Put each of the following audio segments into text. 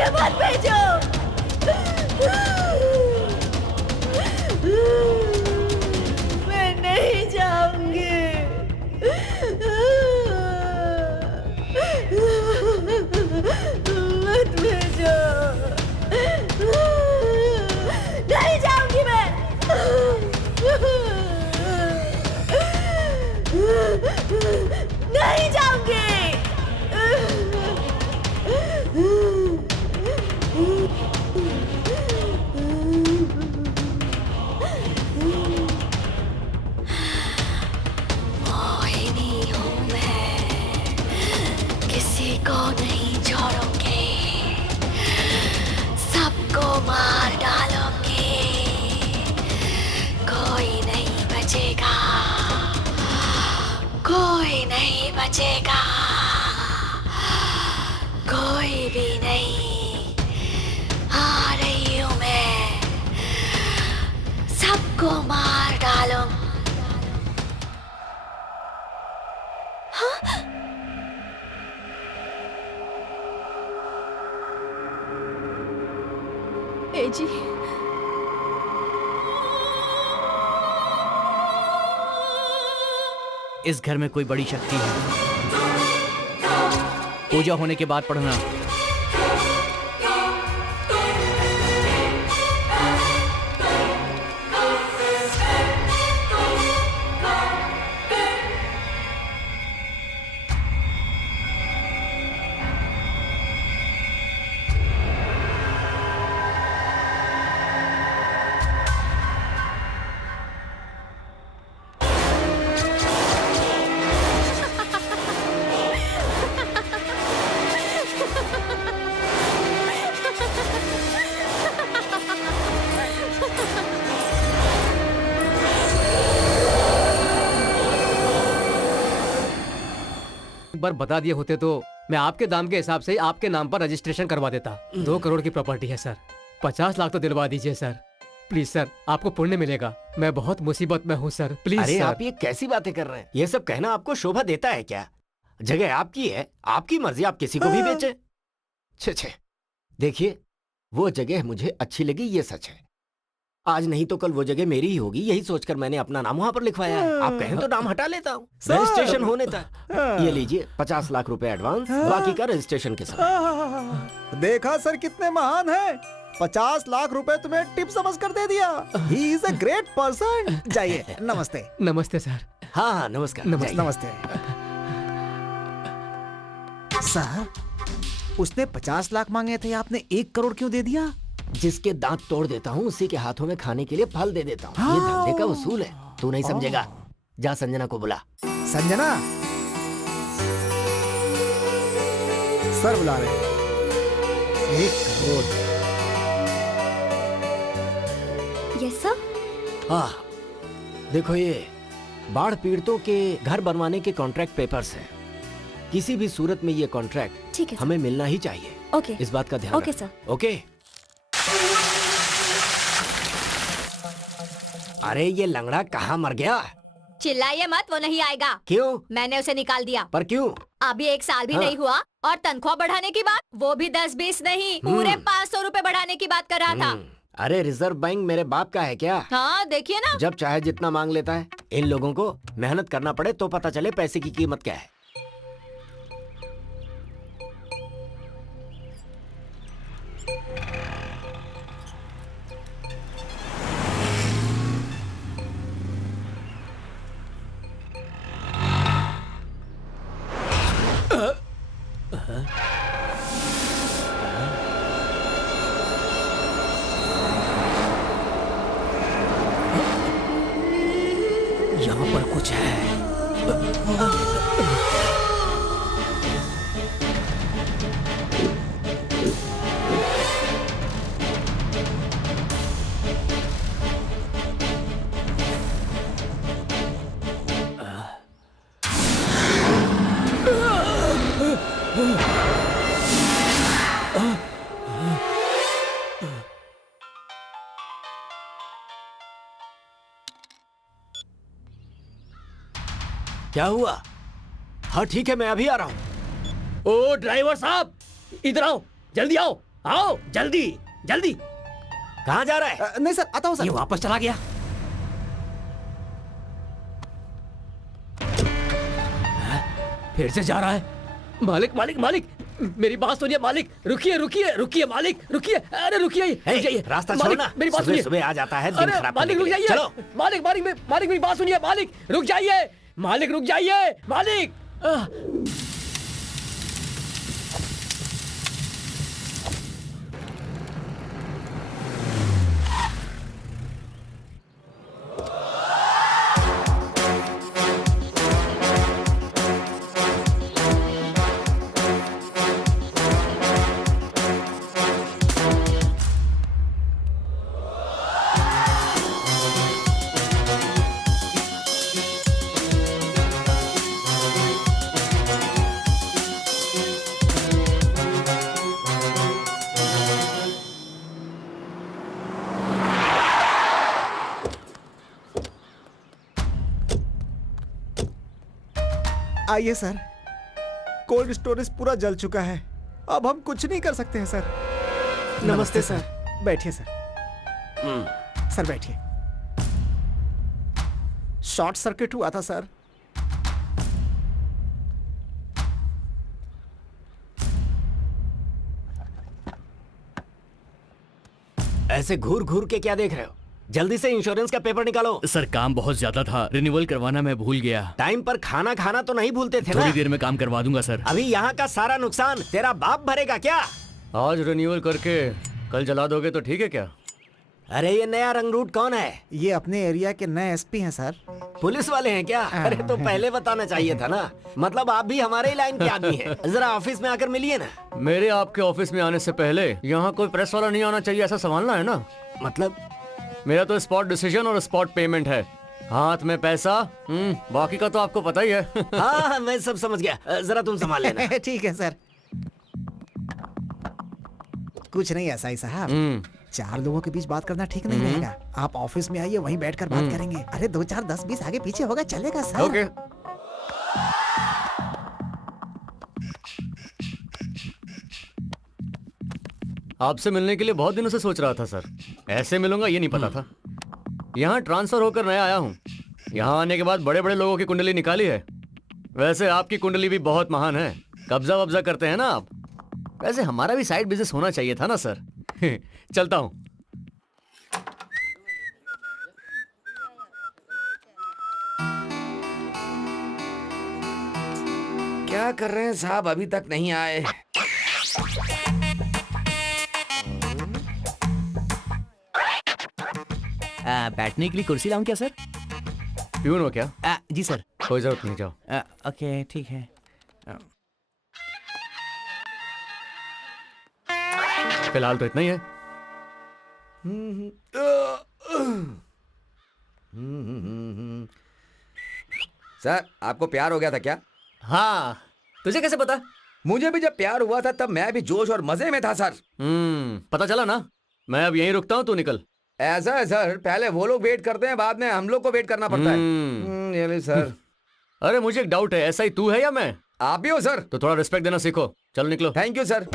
मुझे मत भेजो। मैं नहीं जाऊंगी। मत भेजो। नहीं जाऊंगी मैं। नहीं जाऊंगी। मोहिनी हूँ मैं, किसी को नहीं छोड़ूंगी, सबको मार डालूंगी, कोई नहीं बचेगा, कोई नहीं बचेगा, कोई भी नहीं। आ रही हूँ मैं, सबको मार डालूं। ए जी, इस घर में कोई बड़ी शक्ति है। पूजा होने के बाद पढ़ना। एक बार बता दिए होते तो मैं आपके दाम के हिसाब से आपके नाम पर रजिस्ट्रेशन करवा देता। 2 करोड़ की प्रॉपर्टी है सर। 50 लाख तो दिलवा दीजिए सर, प्लीज सर। आपको पुण्य मिलेगा। मैं बहुत मुसीबत में हूँ सर, प्लीज अरे सर। आप ये कैसी बातें कर रहे हैं? ये सब कहना आपको शोभा देता है क्या? जगह आपकी है, आपकी मर्जी, आप किसी को भी बेचे। छे छे, देखिए वो जगह मुझे अच्छी लगी, ये सच है। आज नहीं तो कल वो जगह मेरी ही होगी, यही सोचकर मैंने अपना नाम वहाँ पर लिखवाया है। आप कहें तो नाम हटा लेता हूँ रजिस्ट्रेशन होने तक। ये लीजिए 50 लाख रुपए एडवांस, बाकी का रजिस्ट्रेशन के साथ। देखा सर कितने महान है। 50 लाख रुपए तुम्हें टिप समझ कर दे दिया। He is a great person. जाइए, नमस्ते। नमस्ते सर। हाँ हाँ नमस्कार। नमस्ते। नमस्ते सर, उसने 50 लाख मांगे थे, आपने 1 करोड़ क्यों दे दिया? जिसके दांत तोड़ देता हूँ उसी के हाथों में खाने के लिए फल दे देता हूँ। ये धंधे का उसूल है, तू नहीं समझेगा। जा संजना को बुला। संजना, सर बुला रहे हैं। 1 करोड़। Yes sir. हाँ देखो, ये बाढ़ पीड़ितों के घर बनवाने के कॉन्ट्रैक्ट पेपर्स हैं। किसी भी सूरत में ये कॉन्ट्रैक्ट ठीक है सर। हमें मिलना ही चाहिए। ओके। इस बात का ध्यान ओके रख। सर। ओके। अरे ये लंगड़ा कहाँ मर गया? चिल्लाइए मत, वो नहीं आएगा। क्यों? मैंने उसे निकाल दिया। पर क्यों? अभी 1 साल भी हाँ। नहीं हुआ और तनख्वाह बढ़ाने की बात, वो भी 10-20 नहीं, पूरे 500 रुपए बढ़ाने की बात कर रहा था। अरे रिजर्व बैंक मेरे बाप का है क्या? हाँ देखिए ना। जब चाहे जितना मांग लेता है। इन लोगों को मेहनत करना पड़े तो पता चले पैसे की कीमत क्या है। यहाँ पर कुछ है। क्या हुआ? हाँ ठीक है, मैं अभी आ रहा हूँ। ओ ड्राइवर साहब, इधर आओ, जल्दी आओ। आओ जल्दी जल्दी। कहाँ जा रहा है? नहीं सर, आता हूँ ये सर। वापस चला गया। फिर से जा रहा है। मालिक मालिक मालिक, मेरी बात सुनिए मालिक। रुकिए रुकिए रुकिए मालिक, रुकिए। अरे रुकिए, रुक जाइए। रास्ता मालिक, छोड़ना। मेरी बात सुनिए। सुबह आ जाता है दिन अरे खराब मालिक करने रुक के लिए। जाइए। चलो मालिक मालिक मालिक मेरी बात सुनिए। मालिक रुक जाइए, मालिक रुक जाइए, मालिक। आइए सर, कोल्ड स्टोरेज पूरा जल चुका है, अब हम कुछ नहीं कर सकते हैं सर। नमस्ते सर। बैठिए सर। सर बैठिए। शॉर्ट सर्किट हुआ था सर। ऐसे घूर घूर के क्या देख रहे हो? जल्दी से इंश्योरेंस का पेपर निकालो। सर काम बहुत ज्यादा था, रिन्यूअल करवाना मैं भूल गया। टाइम पर खाना खाना तो नहीं भूलते थे ना? थोड़ी देर में काम करवा दूंगा सर। अभी यहाँ का सारा नुकसान तेरा बाप भरेगा क्या? आज रिन्यूअल करके कल जला दोगे तो ठीक है क्या? अरे ये नया रंगरूट कौन है? ये अपने एरिया के नए एसपी हैं सर। पुलिस वाले हैं क्या? अरे तो पहले बताना चाहिए था ना। मतलब आप भी हमारे ही लाइन के आदमी हैं। जरा ऑफिस में आकर मिलिए ना। मेरे आपके ऑफिस में आने से पहले यहाँ कोई प्रेस वाला नहीं आना चाहिए, ऐसा संभालना है ना? मतलब मेरा तो स्पॉट डिसीजन और स्पॉट पेमेंट है। हाथ में पैसा, बाकी का तो आपको पता ही है। हाँ मैं सब समझ गया। जरा तुम संभाल लेना। ठीक है सर। कुछ नहीं ऐसा ही साहब, 4 लोगों के बीच बात करना ठीक नहीं रहेगा। आप ऑफिस में आइए, वहीं बैठकर बात करेंगे। अरे 2 4 10 20 आगे पीछे होगा, चलेगा सर। ओके। आपसे मिलने के लिए बहुत दिनों से सोच रहा था सर। ऐसे मिलूंगा ये नहीं पता था। यहाँ ट्रांसफर होकर नया आया हूँ। यहाँ आने के बाद बड़े बड़े लोगों की कुंडली निकाली है। वैसे आपकी कुंडली भी बहुत महान है। कब्जा वब्जा करते हैं ना आप। वैसे हमारा भी साइड बिजनेस होना चाहिए था ना सर। चलता हूँ। क्या कर रहे हैं साहब, अभी तक नहीं आए? बैठने के लिए कुर्सी लाऊं क्या सर? प्यून हो क्या? जी सर। कोई जरूरत नहीं, जाओ। ओके ठीक है। फिलहाल तो इतना ही है। सर आपको प्यार हो गया था क्या? हाँ, तुझे कैसे पता? मुझे भी जब प्यार हुआ था तब मैं भी जोश और मजे में था सर। पता चला ना। मैं अब यहीं रुकता हूँ, तू निकल। ऐसा है सर, पहले वो लोग वेट करते हैं, बाद में हम लोग को वेट करना पड़ता है। ये ली सर। अरे मुझे एक डाउट है, ऐसा ही तू है या मैं? आप भी हो सर। तो थोड़ा रिस्पेक्ट देना सीखो। चलो निकलो। Thank you sir.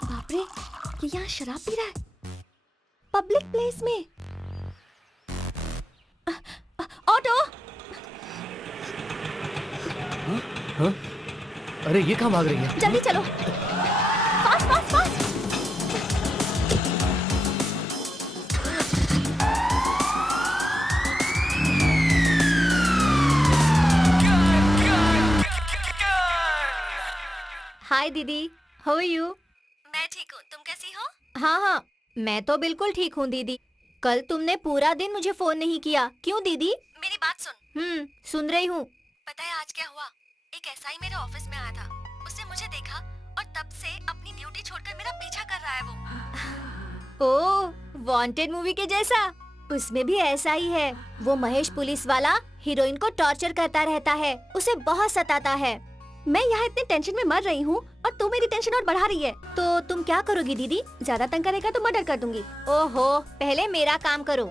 बाप रे, ये यहाँ शराब पी रहा है पब्लिक प्लेस में। ऑटो। हाँ? अरे ये कहाँ भाग रही है? जल्दी चलो, फास्ट फास्ट फास्ट। हाय दीदी, हाउ आर यू? मैं ठीक हूँ, तुम कैसी हो? हाँ हाँ, मैं तो बिल्कुल ठीक हूँ दीदी। कल तुमने पूरा दिन मुझे फोन नहीं किया, क्यों दीदी? मेरी बात सुन। सुन रही हूँ। पता है आज क्या हुआ? एक एसआई मेरे ऑफिस में आया था। उसने मुझे देखा और तब से अपनी ड्यूटी छोड़कर मेरा पीछा कर रहा है वो। ओ, वांटेड मूवी के जैसा। उसमें भी ऐसा ही है। वो महेश पुलिस वाला हीरोइन को टॉर्चर करता रहता है, उसे बहुत सताता है। मैं यहाँ इतने टेंशन में मर रही हूँ और तू मेरी टेंशन और बढ़ा रही है। तो तुम क्या करोगी दीदी? ज्यादा तंग करेगा तो मर्डर कर दूंगी। ओहो, पहले मेरा काम करो।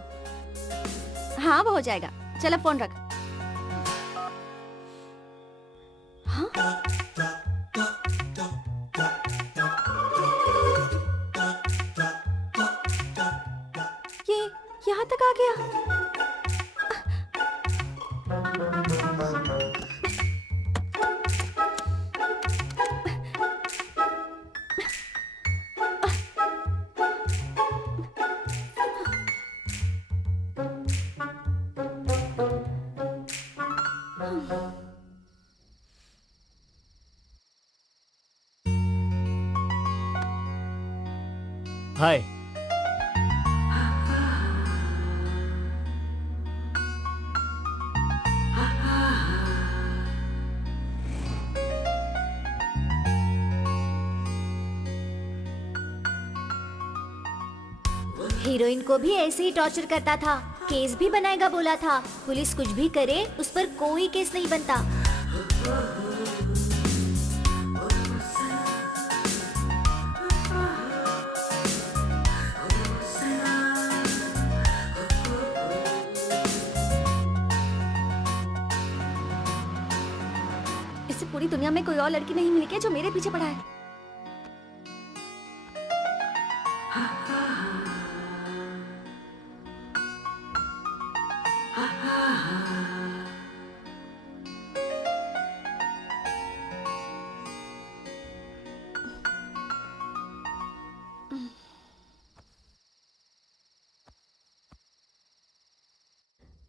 हाँ वो हो जाएगा। चलो फोन रख। हाँ? ये यहाँ तक आ गया। हाय। हीरोइन को भी ऐसे ही टॉर्चर करता था। केस भी बनाएगा बोला था। पुलिस कुछ भी करे, उस पर कोई केस नहीं बनता। इससे पूरी दुनिया में कोई और लड़की नहीं मिली क्या जो मेरे पीछे पड़ा है?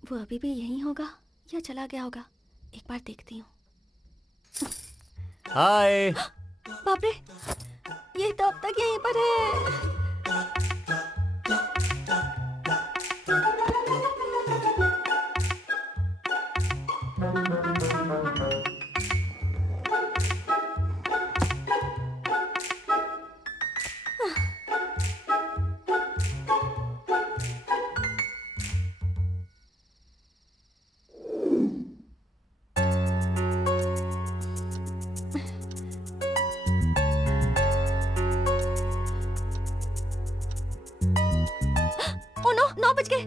वो अभी भी यहीं होगा या चला गया होगा? एक बार देखती हूँ। हाय। बाप रे, ये तो अब तक यहीं पर है। ओ नो, 9 बज गए।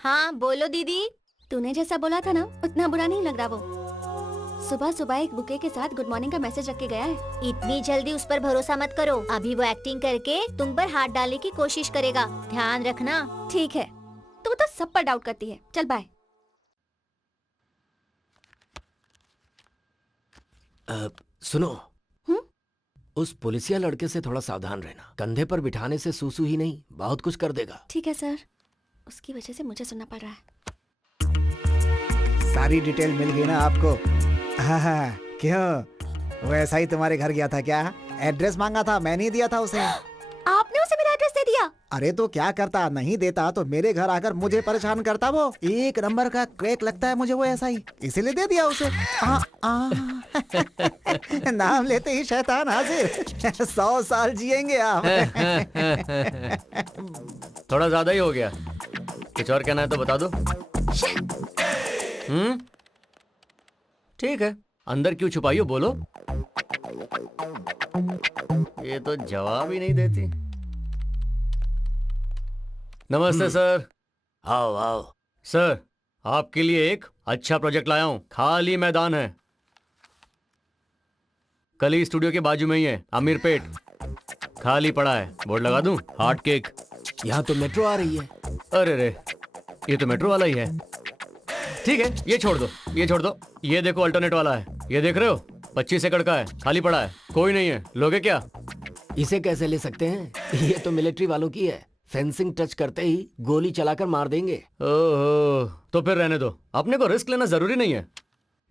हाँ बोलो दीदी। तूने जैसा बोला था ना, उतना बुरा नहीं लग रहा वो। सुबह सुबह एक बुके के साथ गुड मॉर्निंग का मैसेज रख के गया है। इतनी जल्दी उस पर भरोसा मत करो। अभी वो एक्टिंग करके तुम पर हाथ डालने की कोशिश करेगा, ध्यान रखना। ठीक है, तू तो सब पर डाउट करती है। चल बाय। सुनो। हम्म? उस पुलिसिया लड़के से थोड़ा सावधान रहना। कंधे पर बिठाने से सूसू ही नहीं, बहुत कुछ कर देगा। ठीक है सर, उसकी वजह से मुझे सुनना पड़ रहा है। सारी डिटेल मिल गई ना आपको? हाँ, क्यों? वो ऐसा ही तुम्हारे घर गया था क्या? एड्रेस मांगा था, मैं नहीं दिया था उसे। आपने उसे मेरा एड्रेस दे दिया? अरे तो क्या करता, नहीं देता तो मेरे घर आकर मुझे परेशान करता। वो एक नंबर का क्रैक लगता है मुझे वो ऐसा ही, इसीलिए दे दिया उसे। नाम लेते ही शैतान हाजिर। 100 साल जिएंगे आप। थोड़ा ज्यादा ही हो गया। कुछ और कहना है तो बता दो। ठीक है, अंदर क्यों छुपाई हो, बोलो। ये तो जवाब ही नहीं देती। नमस्ते सर। आओ आओ। सर, आपके लिए एक अच्छा प्रोजेक्ट लाया हूं। खाली मैदान है, कली स्टूडियो के बाजू में ही है, अमीरपेट। खाली पड़ा है, बोर्ड लगा दूं? Heart cake. यहाँ तो मेट्रो आ रही है। अरे रे, ये तो मेट्रो वाला ही है। ठीक है, ये छोड़ दो, ये छोड़ दो। ये देखो अल्टरनेट वाला है, ये देख रहे हो? 25 एकड़ का है, खाली पड़ा है, कोई नहीं है, लोगे क्या? इसे कैसे ले सकते हैं? ये तो मिलिट्री वालों की है। फेंसिंग टच करते ही गोली चलाकर मार देंगे। ओहो, तो फिर रहने दो, अपने को रिस्क लेना जरूरी नहीं है।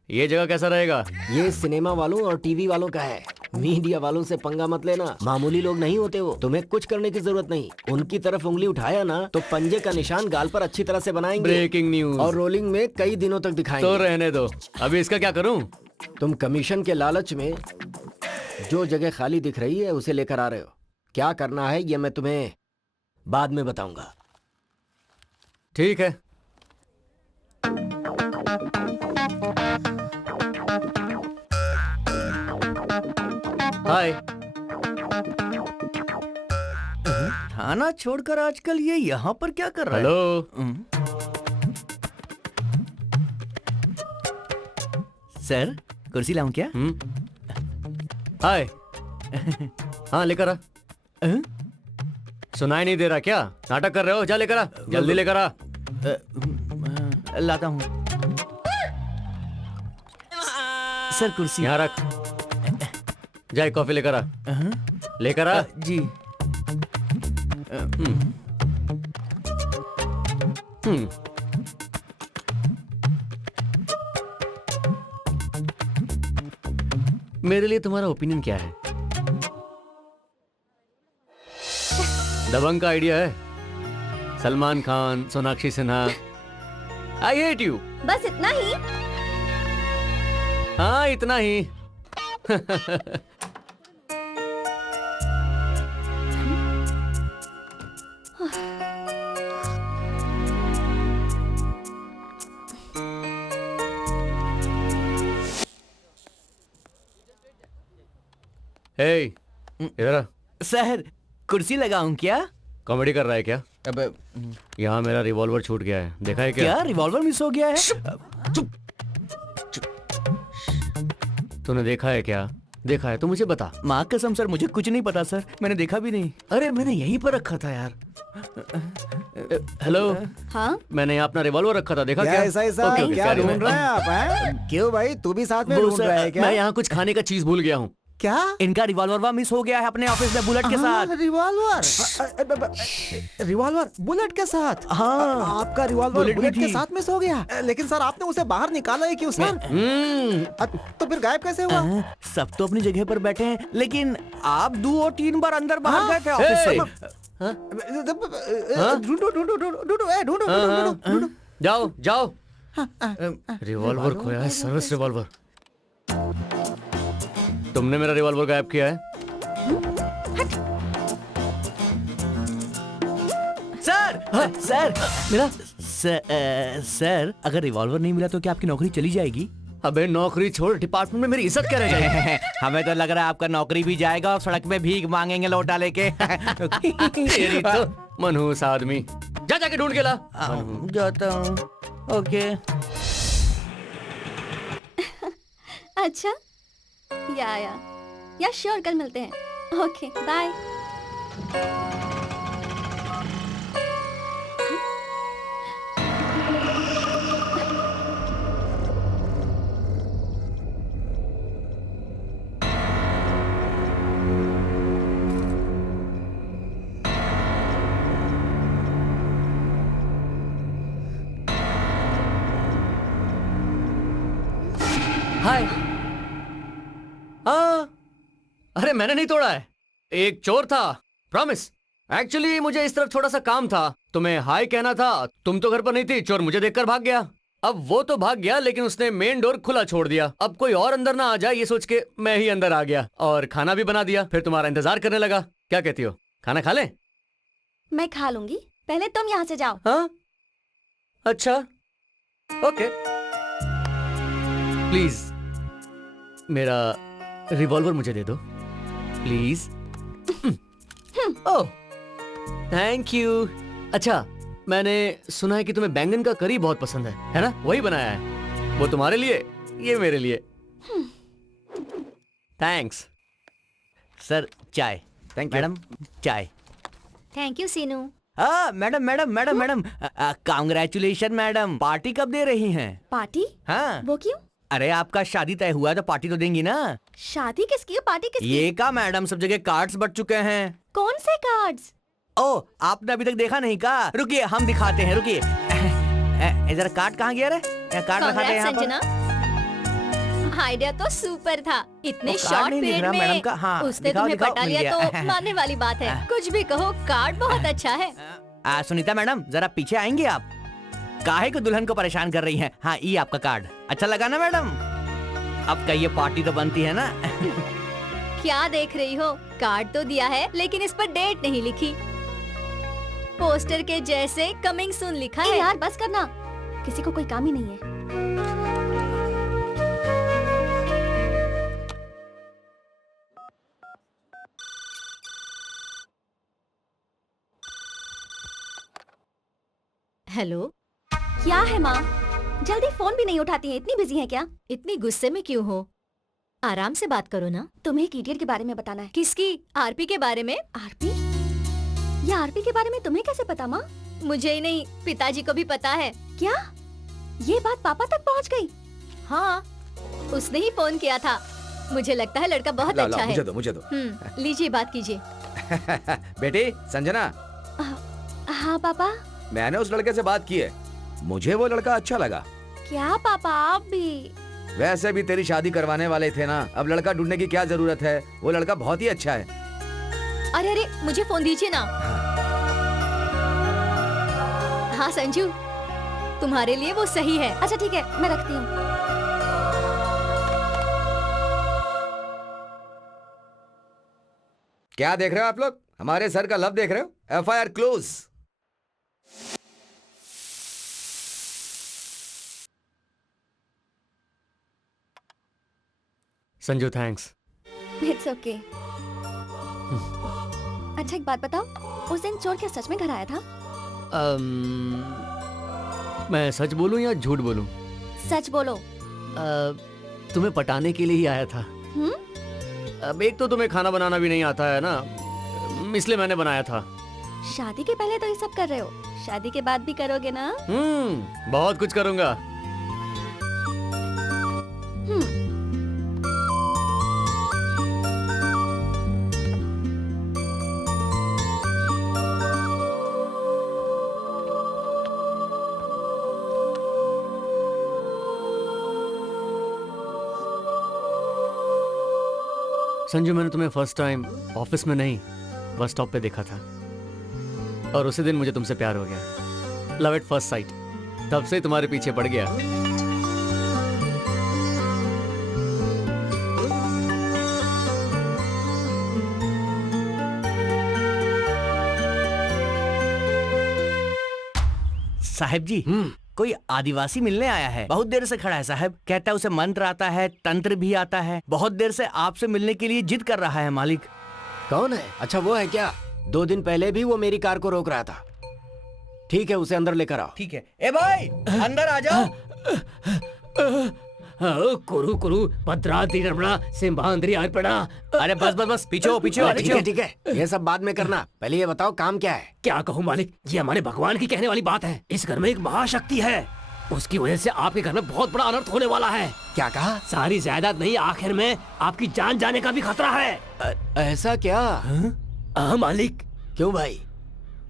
ये जगह कैसा रहेगा? ये सिनेमा वालों और टीवी वालों का है। मीडिया वालों से पंगा मत लेना, मामूली लोग नहीं होते वो। तुम्हें कुछ करने की जरूरत नहीं। उनकी तरफ उंगली उठाया ना तो पंजे का निशान गाल पर अच्छी तरह से बनाएंगे। Breaking news. और रोलिंग में कई दिनों तक दिखाएंगे। तो रहने दो, अभी इसका क्या करूं? तुम कमीशन के लालच में जो जगह खाली दिख रही है उसे लेकर आ रहे हो। क्या करना है ये मैं तुम्हें बाद में बताऊंगा। ठीक है। हाय। थाना छोड़कर आजकल ये यहाँ पर क्या कर रहा है? हेलो। सर, कुर्सी लाऊं क्या? हाय। हाँ, लेकर आ। सुनाई नहीं दे रहा क्या? नाटक कर रहे हो? जा लेकर आ, जल्दी लेकर आ। लाता हूँ। सर, कुर्सी यहाँ रख। जाए कॉफी लेकर आ। लेकर आ। जी। मेरे लिए तुम्हारा ओपिनियन क्या है? दबंग का आइडिया है? Salman Khan, Sonakshi Sinha. I hate you. बस इतना ही? हाँ, इतना ही। हे, इधर आ। सर, कुर्सी लगाऊं क्या? कॉमेडी कर रहा है क्या? अब यहाँ मेरा रिवॉल्वर छूट गया है, देखा है क्या? क्या रिवॉल्वर मिस हो गया है? तूने देखा है क्या? देखा है तो मुझे बता। माँ कसम सर, मुझे कुछ नहीं पता सर, मैंने देखा भी नहीं। अरे मैंने यहीं पर रखा था यार। हेलो। हाँ? मैंने यहाँ अपना रिवॉल्वर रखा था, देखा क्या क्या? ऐसा ऐसा ओके, ओके, क्या sorry, ढूंढ मैं- रहे हैं आप हैं? क्यों भाई, तू भी साथ में वो ढूंढ सर, रहा है क्या? मैं यहाँ कुछ खाने का चीज भूल गया हूँ। क्या? इनका रिवॉल्वर मिस हो गया है अपने ऑफिस में बुलेट के साथ। रिवॉल्वर? रिवॉल्वर बुलेट के साथ? हाँ। आपका रिवॉल्वर बुलेट भी बुलेट के थी। साथ मिस हो गया? लेकिन सर आपने उसे बाहर निकाला है क्यों सर? तो फिर गायब कैसे हुआ? सब तो अपनी जगह पर बैठे हैं, लेकिन आप 2 और 3 बार अंदर बाहर गए थे ऑफिस से। ढूंढो ढूंढो ढूंढो ढूंढो ढूंढो ढूंढो ढूंढो। जाओ जाओ। रिवॉल्वर खोया है, सर्विस रिवॉल्वर। तुमने मेरा रिवॉल्वर गायब किया है? सर, सर, मिला? सर, अगर रिवॉल्वर नहीं मिला तो क्या आपकी नौकरी चली जाएगी? अबे नौकरी छोड़, डिपार्टमेंट में मेरी इज्जत क्या रह जाएगी? हमें तो लग रहा है आपका नौकरी भी जाएगा और सड़क में भीख मांगेंगे लोटा लेके। तेरी तो मनहूस आदमी। जा जाके ढूंढ के ला। जाता हूँ। ओके। अच्छा, या श्योर, कल मिलते हैं। Okay, bye. हाय। हाँ, अरे मैंने नहीं तोड़ा है, एक चोर था, प्रॉमिस। एक्चुअली मुझे इस तरफ थोड़ा सा काम था, तुम्हें हाय कहना था। तुम तो घर पर नहीं थी, चोर मुझे देखकर भाग गया। अब वो तो भाग गया, लेकिन उसने मेन डोर खुला छोड़ दिया। अब कोई और अंदर ना आ जाए ये सोच के मैं ही अंदर आ गया और खाना भी बना दिया। फिर तुम्हारा इंतजार करने लगा। क्या कहती हो, खाना खा लें? मैं खा लूंगी, पहले तुम यहाँ से जाओ। हाँ, अच्छा, ओके। प्लीज मेरा रिवॉल्वर मुझे दे दो, प्लीज। Oh, thank you. अच्छा, मैंने सुना है कि तुम्हें बैंगन का करी बहुत पसंद है ना? वही बनाया है, वो तुम्हारे लिए, ये मेरे लिए। थैंक्स। सर, चाय। थैंक यू मैडम, चाय। Thank you Seenu. Madam, congratulation madam. Party कब दे रही हैं? पार्टी? हाँ। वो क्यों? अरे आपका शादी तय हुआ है तो पार्टी तो देंगी ना। शादी किसकी है, पार्टी किसकी? ये का मैडम, सब जगह कार्ड्स बट चुके हैं। कौन से कार्ड्स? ओ, आपने अभी तक देखा नहीं का? रुकिए हम दिखाते हैं, रुकिए। इधर कार्ड कहाँ गया रे? कार्ड रखा है यहाँ पर। संजना, आइडिया तो सुपर था। इतने वो कार्ड शॉर्ट नहीं दिख पीरियड रहा मैडम में का। हाँ, उसने दिखाओ, तुम्हें दिखाओ, पटा मिल लिया गया। तो मानने वाली बात है। कुछ भी कहो, कार्ड बहुत अच्छा है। सुनीता मैडम, जरा पीछे आएंगे आप? काहे को दुल्हन को परेशान कर रही हैं? हाँ, ये आपका कार्ड अच्छा लगा ना मैडम? अब कहिए पार्टी तो बनती है ना? क्या देख रही हो, कार्ड तो दिया है लेकिन इस पर डेट नहीं लिखी। पोस्टर के जैसे कमिंग सून लिखा है। यार बस करना, किसी को कोई काम ही नहीं है। हेलो, क्या है माँ, जल्दी फोन भी नहीं उठाती है, इतनी बिजी है क्या? इतनी गुस्से में क्यों हो? आराम से बात करो ना। तुम्हें एक इडियट के बारे में बताना है। किसकी? आरपी के बारे में? आरपी? ये आरपी के बारे में तुम्हें कैसे पता माँ? मुझे ही नहीं, पिताजी को भी पता है। क्या ये बात पापा तक पहुँच गई? हाँ, उसने ही फोन किया था। मुझे लगता है लड़का बहुत अच्छा है। मुझे दो, मुझे दो। लीजिए, बात कीजिए। बेटी संजना, हाँ पापा। मैंने उस लड़के से बात की है, मुझे वो लड़का अच्छा लगा। क्या पापा, आप भी? वैसे भी तेरी शादी करवाने वाले थे ना, अब लड़का ढूंढने की क्या जरूरत है, वो लड़का बहुत ही अच्छा है। अरे अरे, मुझे फोन दीजिए ना। हाँ संजू, तुम्हारे लिए वो सही है। अच्छा ठीक है, मैं रखती हूँ। क्या देख रहे हो आप लोग? हमारे सर का लव देख रहे हो? FIR close. Sanju thanks. It's okay. अच्छा एक बात बताओ, उस दिन चोर क्या सच में घर आया था? मैं सच बोलूं या झूठ बोलूं? सच बोलो। तुम्हें पटाने के लिए ही आया था। अब एक तो तुम्हें खाना बनाना भी नहीं आता है ना, इसलिए मैंने बनाया था। शादी के पहले तो ये सब कर रहे हो, शादी के बाद भी करोगे ना? बहुत कुछ करूंगा। संजू, मैंने तुम्हें फर्स्ट टाइम ऑफिस में नहीं, बस स्टॉप पे देखा था और उसी दिन मुझे तुमसे प्यार हो गया। Love at first sight. तब से तुम्हारे पीछे पड़ गया। साहब जी, कोई आदिवासी मिलने आया है, बहुत देर से खड़ा है साहब। कहता है उसे मंत्र आता है, तंत्र भी आता है। बहुत देर से आपसे मिलने के लिए जिद कर रहा है मालिक। कौन है? अच्छा वो है क्या? 2 दिन पहले भी वो मेरी कार को रोक रहा था। ठीक है, उसे अंदर लेकर आओ। ठीक है। ए भाई, अंदर आ जाओ। कुरु कुरु भद्राद्रि रमणा सिंहाद्रि अर्पणा। अरे बस बस बस, पीछे हो, पीछे हो, ठीक पीछे है हो। ठीक है, ये सब बाद में करना, पहले ये बताओ काम क्या है? क्या कहूँ मालिक, ये हमारे भगवान की कहने वाली बात है। इस घर में एक महाशक्ति है, उसकी वजह से आपके घर में बहुत बड़ा अनर्थ होने वाला है। क्या कहा? सारी जायदाद नहीं, आखिर में आपकी जान जाने का भी खतरा है। ऐसा क्या? हाँ मालिक। क्यों भाई,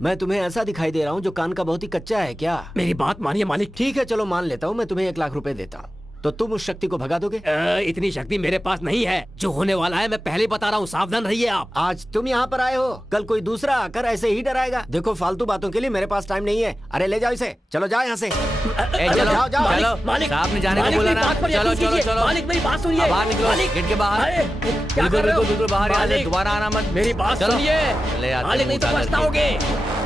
मैं तुम्हें ऐसा दिखाई दे रहा हूँ जो कान का बहुत ही कच्चा है क्या? मेरी बात मानिए मालिक। ठीक है चलो मान लेता हूँ, मैं तुम्हें 1 लाख रुपए देता हूँ, तो तुम उस शक्ति को भगा दोगे? इतनी शक्ति मेरे पास नहीं है। जो होने वाला है मैं पहले बता रहा हूँ, सावधान रहिए आप। आज तुम यहाँ पर आए हो, कल कोई दूसरा आकर ऐसे ही डराएगा। देखो फालतू बातों के लिए मेरे पास टाइम नहीं है। अरे ले जाओ इसे, चलो जाओ यहाँ से। चलो जाओ, जाओ। चलो, मालिक, साहब ने जाने को मालिक, बोला मेरी ना। बात पर चलो यकीन चलो कीजिए। चलो, मालिक मेरी बात सुनिए। बाहर निकलो, मालिक, गेट के बाहर। अरे, क्या बिल्कुल कर रहे हो? बिल्कुल बिल्कुल बाहर, यहाँ से मालिक, दोबारा आना मत। मेरी बात चलो, सुनिए चले आते मालिक, हैं नहीं तो मुंह उतार पछताओगे।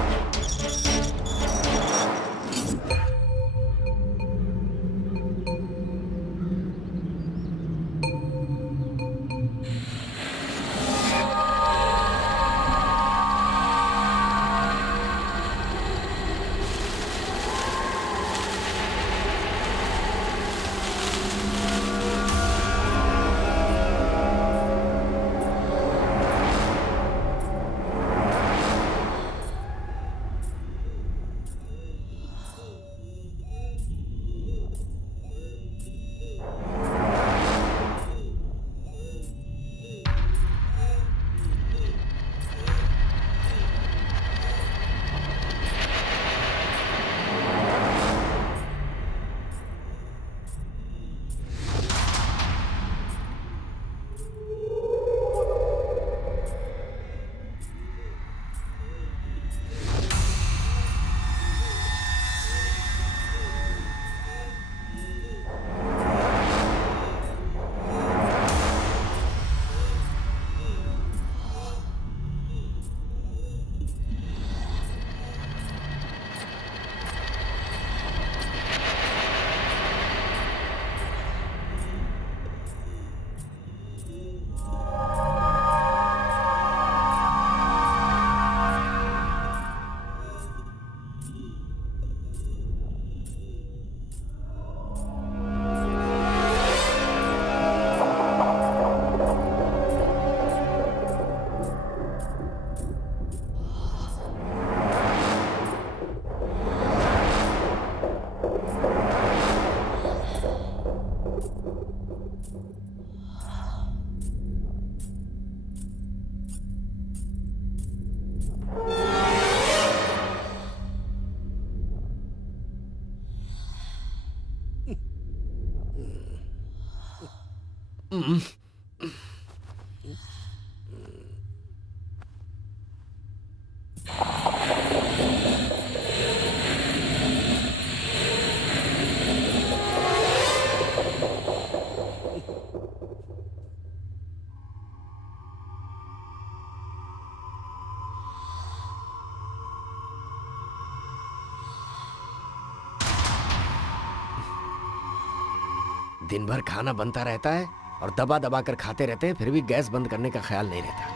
दिन भर खाना बनता रहता है और दबा दबा कर खाते रहते हैं, फिर भी गैस बंद करने का ख्याल नहीं रहता।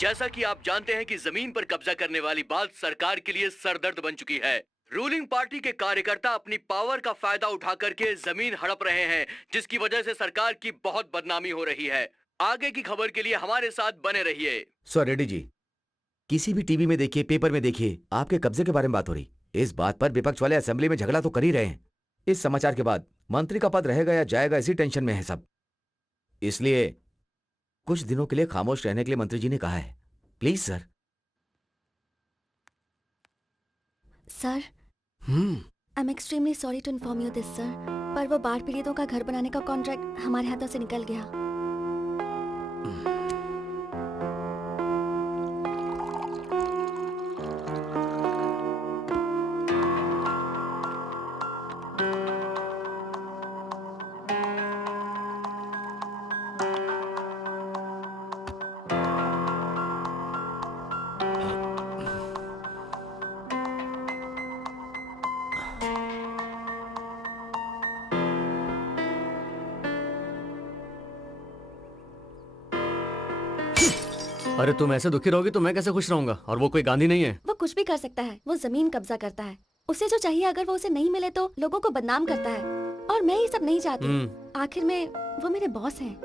जैसा कि आप जानते हैं कि जमीन पर कब्जा करने वाली बात सरकार के लिए सरदर्द बन चुकी है। रूलिंग पार्टी के कार्यकर्ता अपनी पावर का फायदा उठा करके जमीन हड़प रहे हैं, जिसकी वजह से सरकार की बहुत बदनामी हो रही है। आगे की खबर के लिए हमारे साथ बने रहिए। सर रेड्डी जी, किसी भी टीवी में देखिए, पेपर में देखिए, आपके कब्जे के बारे में बात हो रही। इस बात पर विपक्ष वाले असेंबली में झगड़ा तो कर ही रहे हैं। इस समाचार के बाद मंत्री का पद रहेगा या जाएगा, इसी टेंशन में है सब। इसलिए कुछ दिनों के लिए खामोश रहने के लिए मंत्री जी ने कहा है। Please sir. Sir, I am extremely sorry to inform you this sir, पर वो बाढ़ पीड़ितों का घर बनाने का कॉन्ट्रैक्ट हमारे हाथों से निकल गया। अरे तुम ऐसे दुखी रहोगी तो मैं कैसे खुश रहूंगा? और वो कोई गांधी नहीं है। वो कुछ भी कर सकता है, वो जमीन कब्जा करता है। उसे जो चाहिए अगर वो उसे नहीं मिले तो लोगों को बदनाम करता है, और मैं ये सब नहीं चाहती। आखिर में वो मेरे बॉस हैं,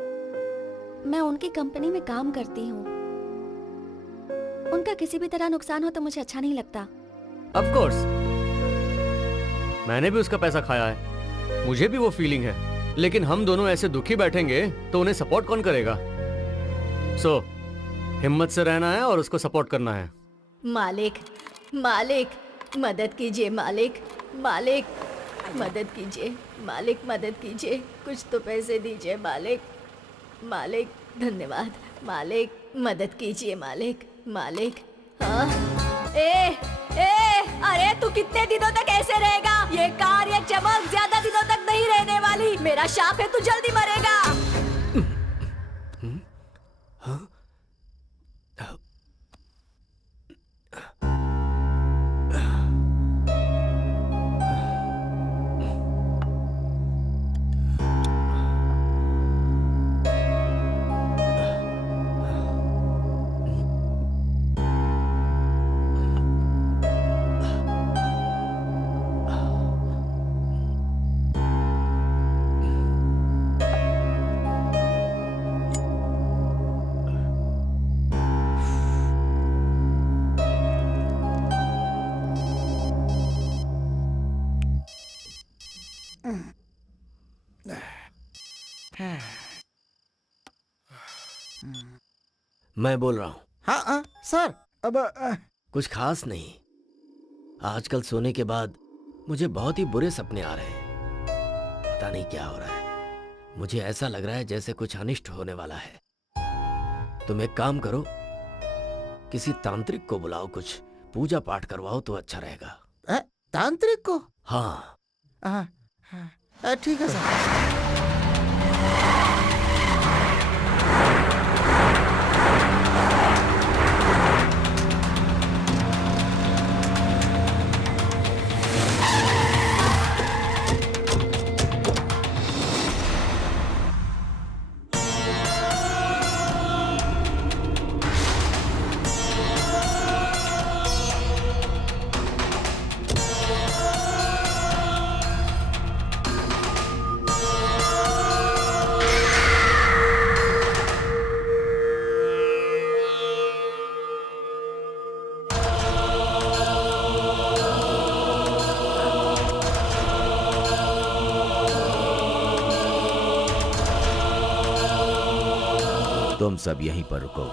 मैं उनकी कंपनी में काम करती हूँ। उनका किसी भी तरह नुकसान हो तो मुझे अच्छा नहीं लगता। ऑफ कोर्स, मैंने भी उसका पैसा खाया है, मुझे भी वो फीलिंग है। लेकिन हम दोनों ऐसे दुखी बैठेंगे तो उन्हें सपोर्ट कौन करेगा? सो हिम्मत से रहना है और उसको सपोर्ट करना है। मालिक, मालिक मदद कीजिए, मालिक, मालिक मदद कीजिए, मालिक मदद कीजिए, कुछ तो पैसे दीजिए मालिक, मालिक धन्यवाद, मालिक मदद कीजिए, मालिक, मालिक। हाँ, अरे तू कितने दिनों तक ऐसे रहेगा? ये कार, ये चमक ज्यादा दिनों तक नहीं रहने वाली। मेरा शाप है, तू जल्दी मरेगा। मैं बोल रहा हूँ। हाँ सर, अब कुछ खास नहीं। आजकल सोने के बाद मुझे बहुत ही बुरे सपने आ रहे हैं। पता नहीं क्या हो रहा है। मुझे ऐसा लग रहा है जैसे कुछ अनिष्ट होने वाला है। तुम एक काम करो, किसी तांत्रिक को बुलाओ, कुछ पूजा पाठ करवाओ तो अच्छा रहेगा। तांत्रिक को? हाँ। ठीक है सर। तुम सब यहीं पर रुको।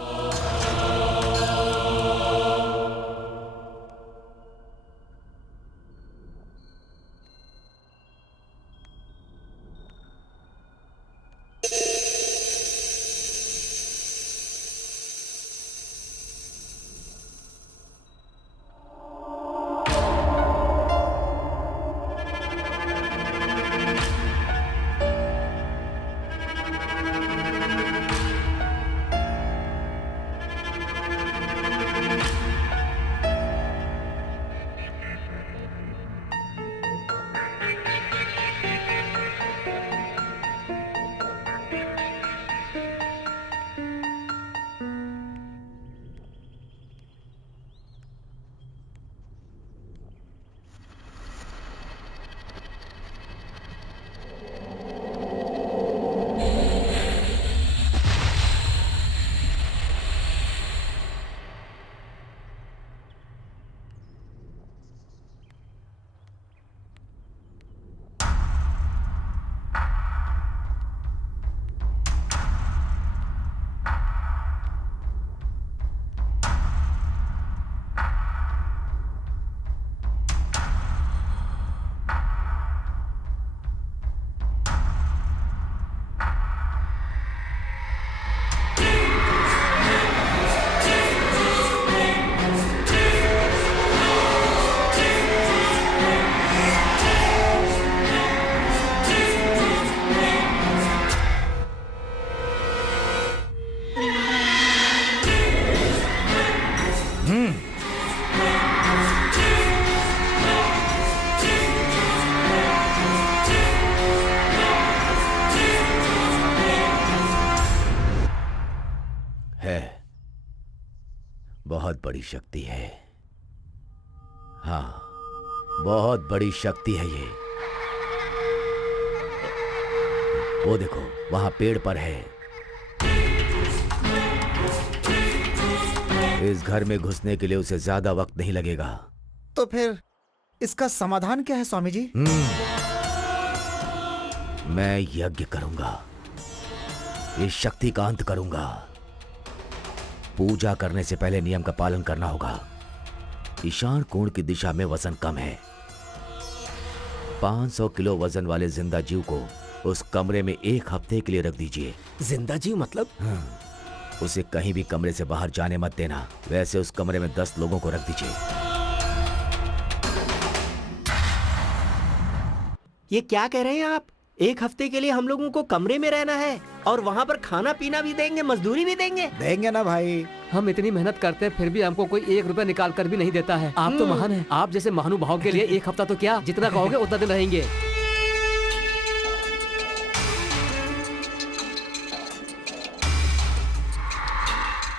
बहुत बड़ी शक्ति है। हाँ, बहुत बड़ी शक्ति है ये। वो देखो, वहां पेड़ पर है। इस घर में घुसने के लिए उसे ज्यादा वक्त नहीं लगेगा। तो फिर इसका समाधान क्या है स्वामी जी? मैं यज्ञ करूंगा, इस शक्ति का अंत करूंगा। पूजा करने से पहले नियम का पालन करना होगा। ईशान कोण की दिशा में वजन कम है। 500 किलो वजन वाले जिंदा जीव को उस कमरे में 1 हफ्ते के लिए रख दीजिए। जिंदा जीव मतलब? हाँ, उसे कहीं भी कमरे से बाहर जाने मत देना। वैसे उस कमरे में 10 लोगों को रख दीजिए। ये क्या कह रहे हैं आप? 1 हफ्ते के लिए हम लोगों को कमरे में रहना है और वहाँ पर खाना पीना भी देंगे, मजदूरी भी देंगे? देंगे ना भाई। हम इतनी मेहनत करते हैं फिर भी हमको कोई 1 रुपया निकाल कर भी नहीं देता है। आप तो महान हैं। आप जैसे महानुभाव के लिए 1 हफ्ता तो क्या, जितना कहोगे उतना दिन रहेंगे।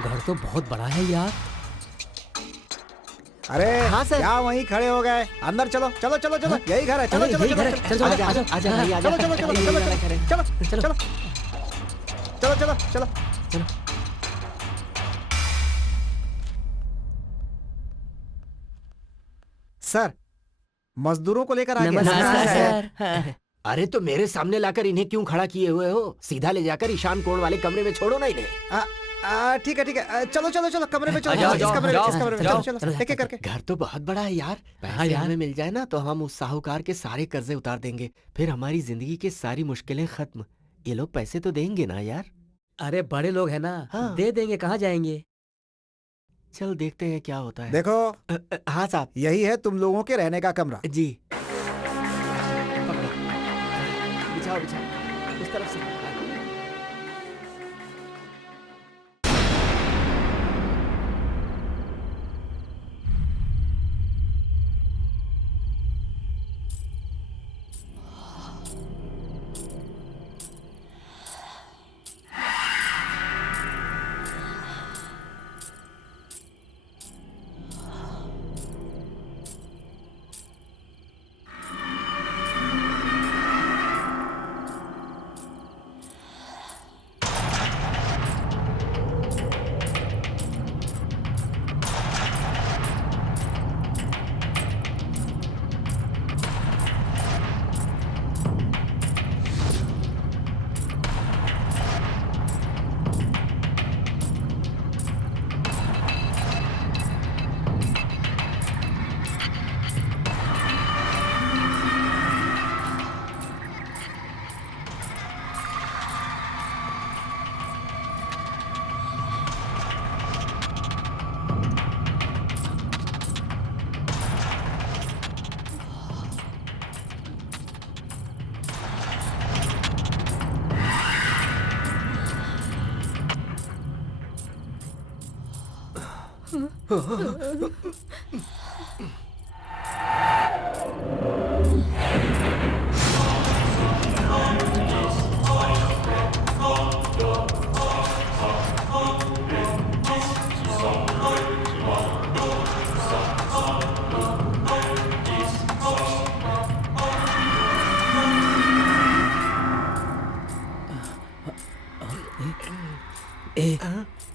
घर तो बहुत बड़ा है यार। अरे हाँ सर। क्या वहीं खड़े हो गए? अंदर चलो चलो चलो चलो, यही घर है। चलो चलो चलो चलो आजा आजा आजा भाई, आजा। चलो चलो चलो चलो चलो चलो चलो चलो चलो चलो। सर, मजदूरों को लेकर आ गए। नमस्कार सर। अरे तो मेरे सामने लाकर इन्हें क्यों खड़ा किए हुए हो? सीधा ले जाकर ईशान कोण वाले कमरे में छोड़ो ना इन्हें। ठीक है ठीक है, चलो चलो चलो कमरे में चलो। जाओ, इस जाओ, कमरे में, जाओ, इस कमरे में, जाओ, चलो चलो एक एक करके। घर तो बहुत बड़ा है यार। पैसे हमें मिल जाए ना तो हम उस साहूकार के सारे कर्जे उतार देंगे। फिर हमारी जिंदगी की सारी मुश्किलें खत्म। ये लोग पैसे तो देंगे ना यार? अरे बड़े लोग हैं ना, हाँ। दे देंगे, कहाँ जाएंगे। चल देखते हैं क्या होता है। देखो, हाँ साहब। यही है तुम लोगों के रहने का कमरा। जी। बिछाओ बिछाओ उस तरफ से।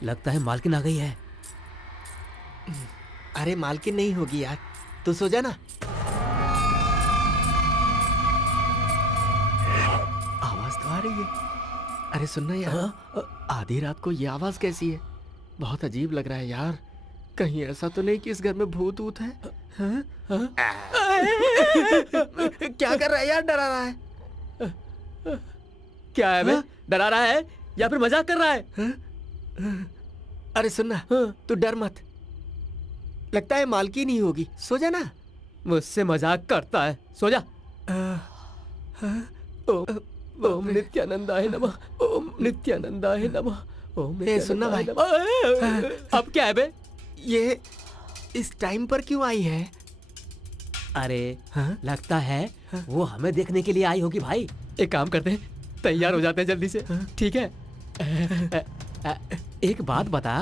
लगता है मालकिन आ गई है। अरे मालकिन नहीं होगी यार, तू सो जा ना। आवाज तो आ रही है। अरे सुनना यार, आधी रात को ये आवाज कैसी है? बहुत अजीब लग रहा है यार। कहीं ऐसा तो नहीं कि इस घर में भूत ऊत है? क्या कर रहा है यार? डरा रहा है? क्या है बे? डरा रहा है या फिर मजाक कर रहा है? अरे सुनना, तू डर मत। लगता है मालकिन ही होगी। सो जा ना। मुझसे मजाक करता है, सो जा। ओम नित्यानंदाय नमः, ओम नित्यानंदाय नमः, ओम सुनना भाई। अब क्या है बे? ये इस टाइम पर क्यों आई है? अरे लगता है वो हमें देखने के लिए आई होगी भाई। एक काम करते हैं, तैयार हो जाते हैं जल्दी से, ठीक है? एक बात बता,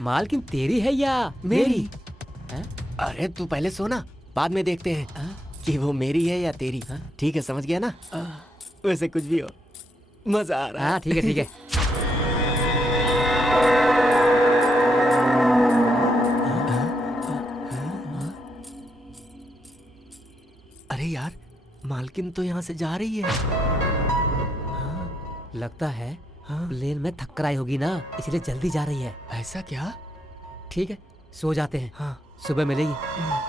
मालकिन तेरी है या मेरी? अरे तू पहले सोना, बाद में देखते हैं कि वो मेरी है या तेरी। ठीक है, समझ गया ना? वैसे कुछ भी हो, मजा आ रहा है। हाँ ठीक है ठीक है। अरे यार, मालकिन तो यहाँ से जा रही है। लगता है प्लेन में थक्कर आई होगी ना, इसलिए जल्दी जा रही है। ऐसा क्या? ठीक है, सो जाते हैं। हाँ। सुबह मिलेगी।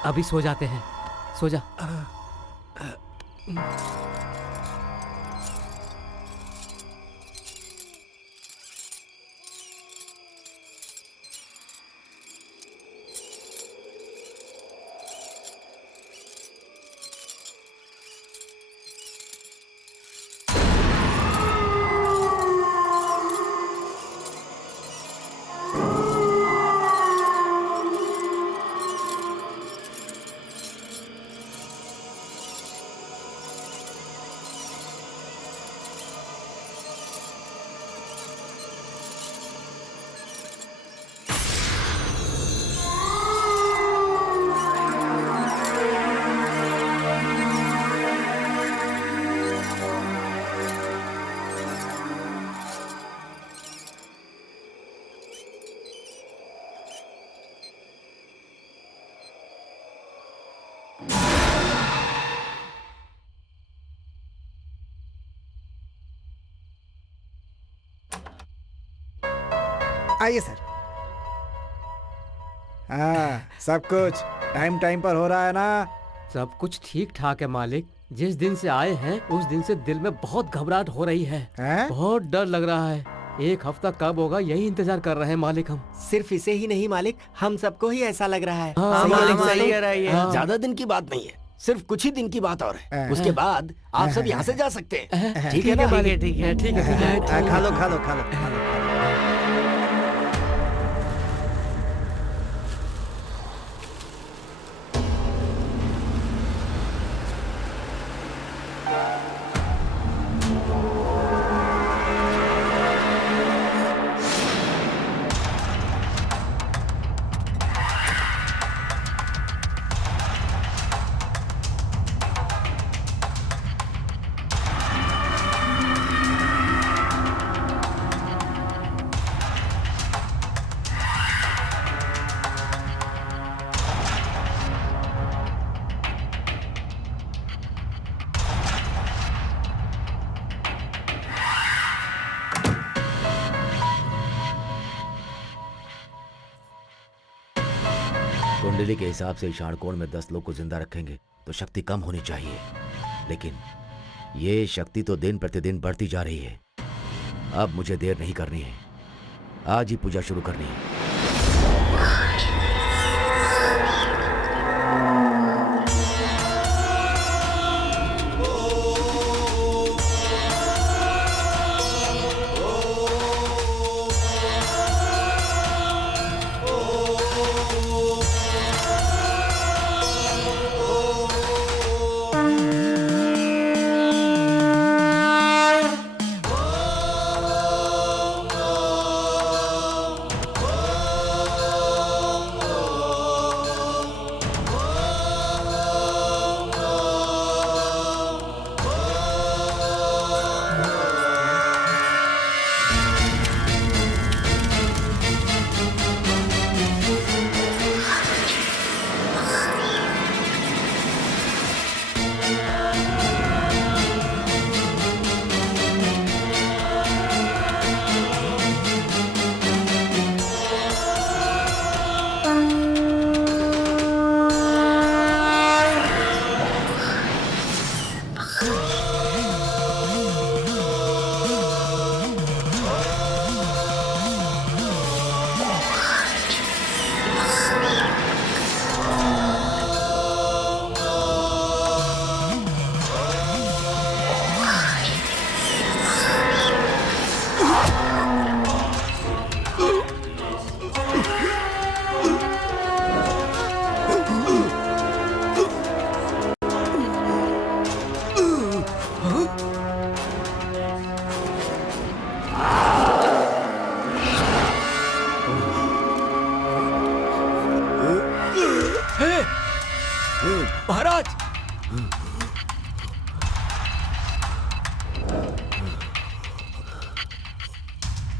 अभी सो जाते हैं, सो जा। आइए सर। हाँ, सब कुछ टाइम टाइम पर हो रहा है ना? सब कुछ ठीक ठाक है मालिक। जिस दिन से आए हैं उस दिन से दिल में बहुत घबराहट हो रही है। बहुत डर लग रहा है। एक हफ्ता कब होगा यही इंतजार कर रहे हैं मालिक हम। सिर्फ इसे ही नहीं मालिक, हम सबको ही ऐसा लग रहा है। हाँ, मालिक सही कह रहा है ये। ज्यादा दिन की बात नहीं है, सिर्फ कुछ ही दिन की बात और है। उसके बाद आप सब यहाँ से जा सकते हैं। ठीक है ना? ठीक है ठीक है ठीक है। खा लो खा लो खा लो खा लो। कुंडली के हिसाब से षाणकोण में 10 लोग को जिंदा रखेंगे तो शक्ति कम होनी चाहिए, लेकिन ये शक्ति तो दिन प्रतिदिन बढ़ती जा रही है। अब मुझे देर नहीं करनी है, आज ही पूजा शुरू करनी है।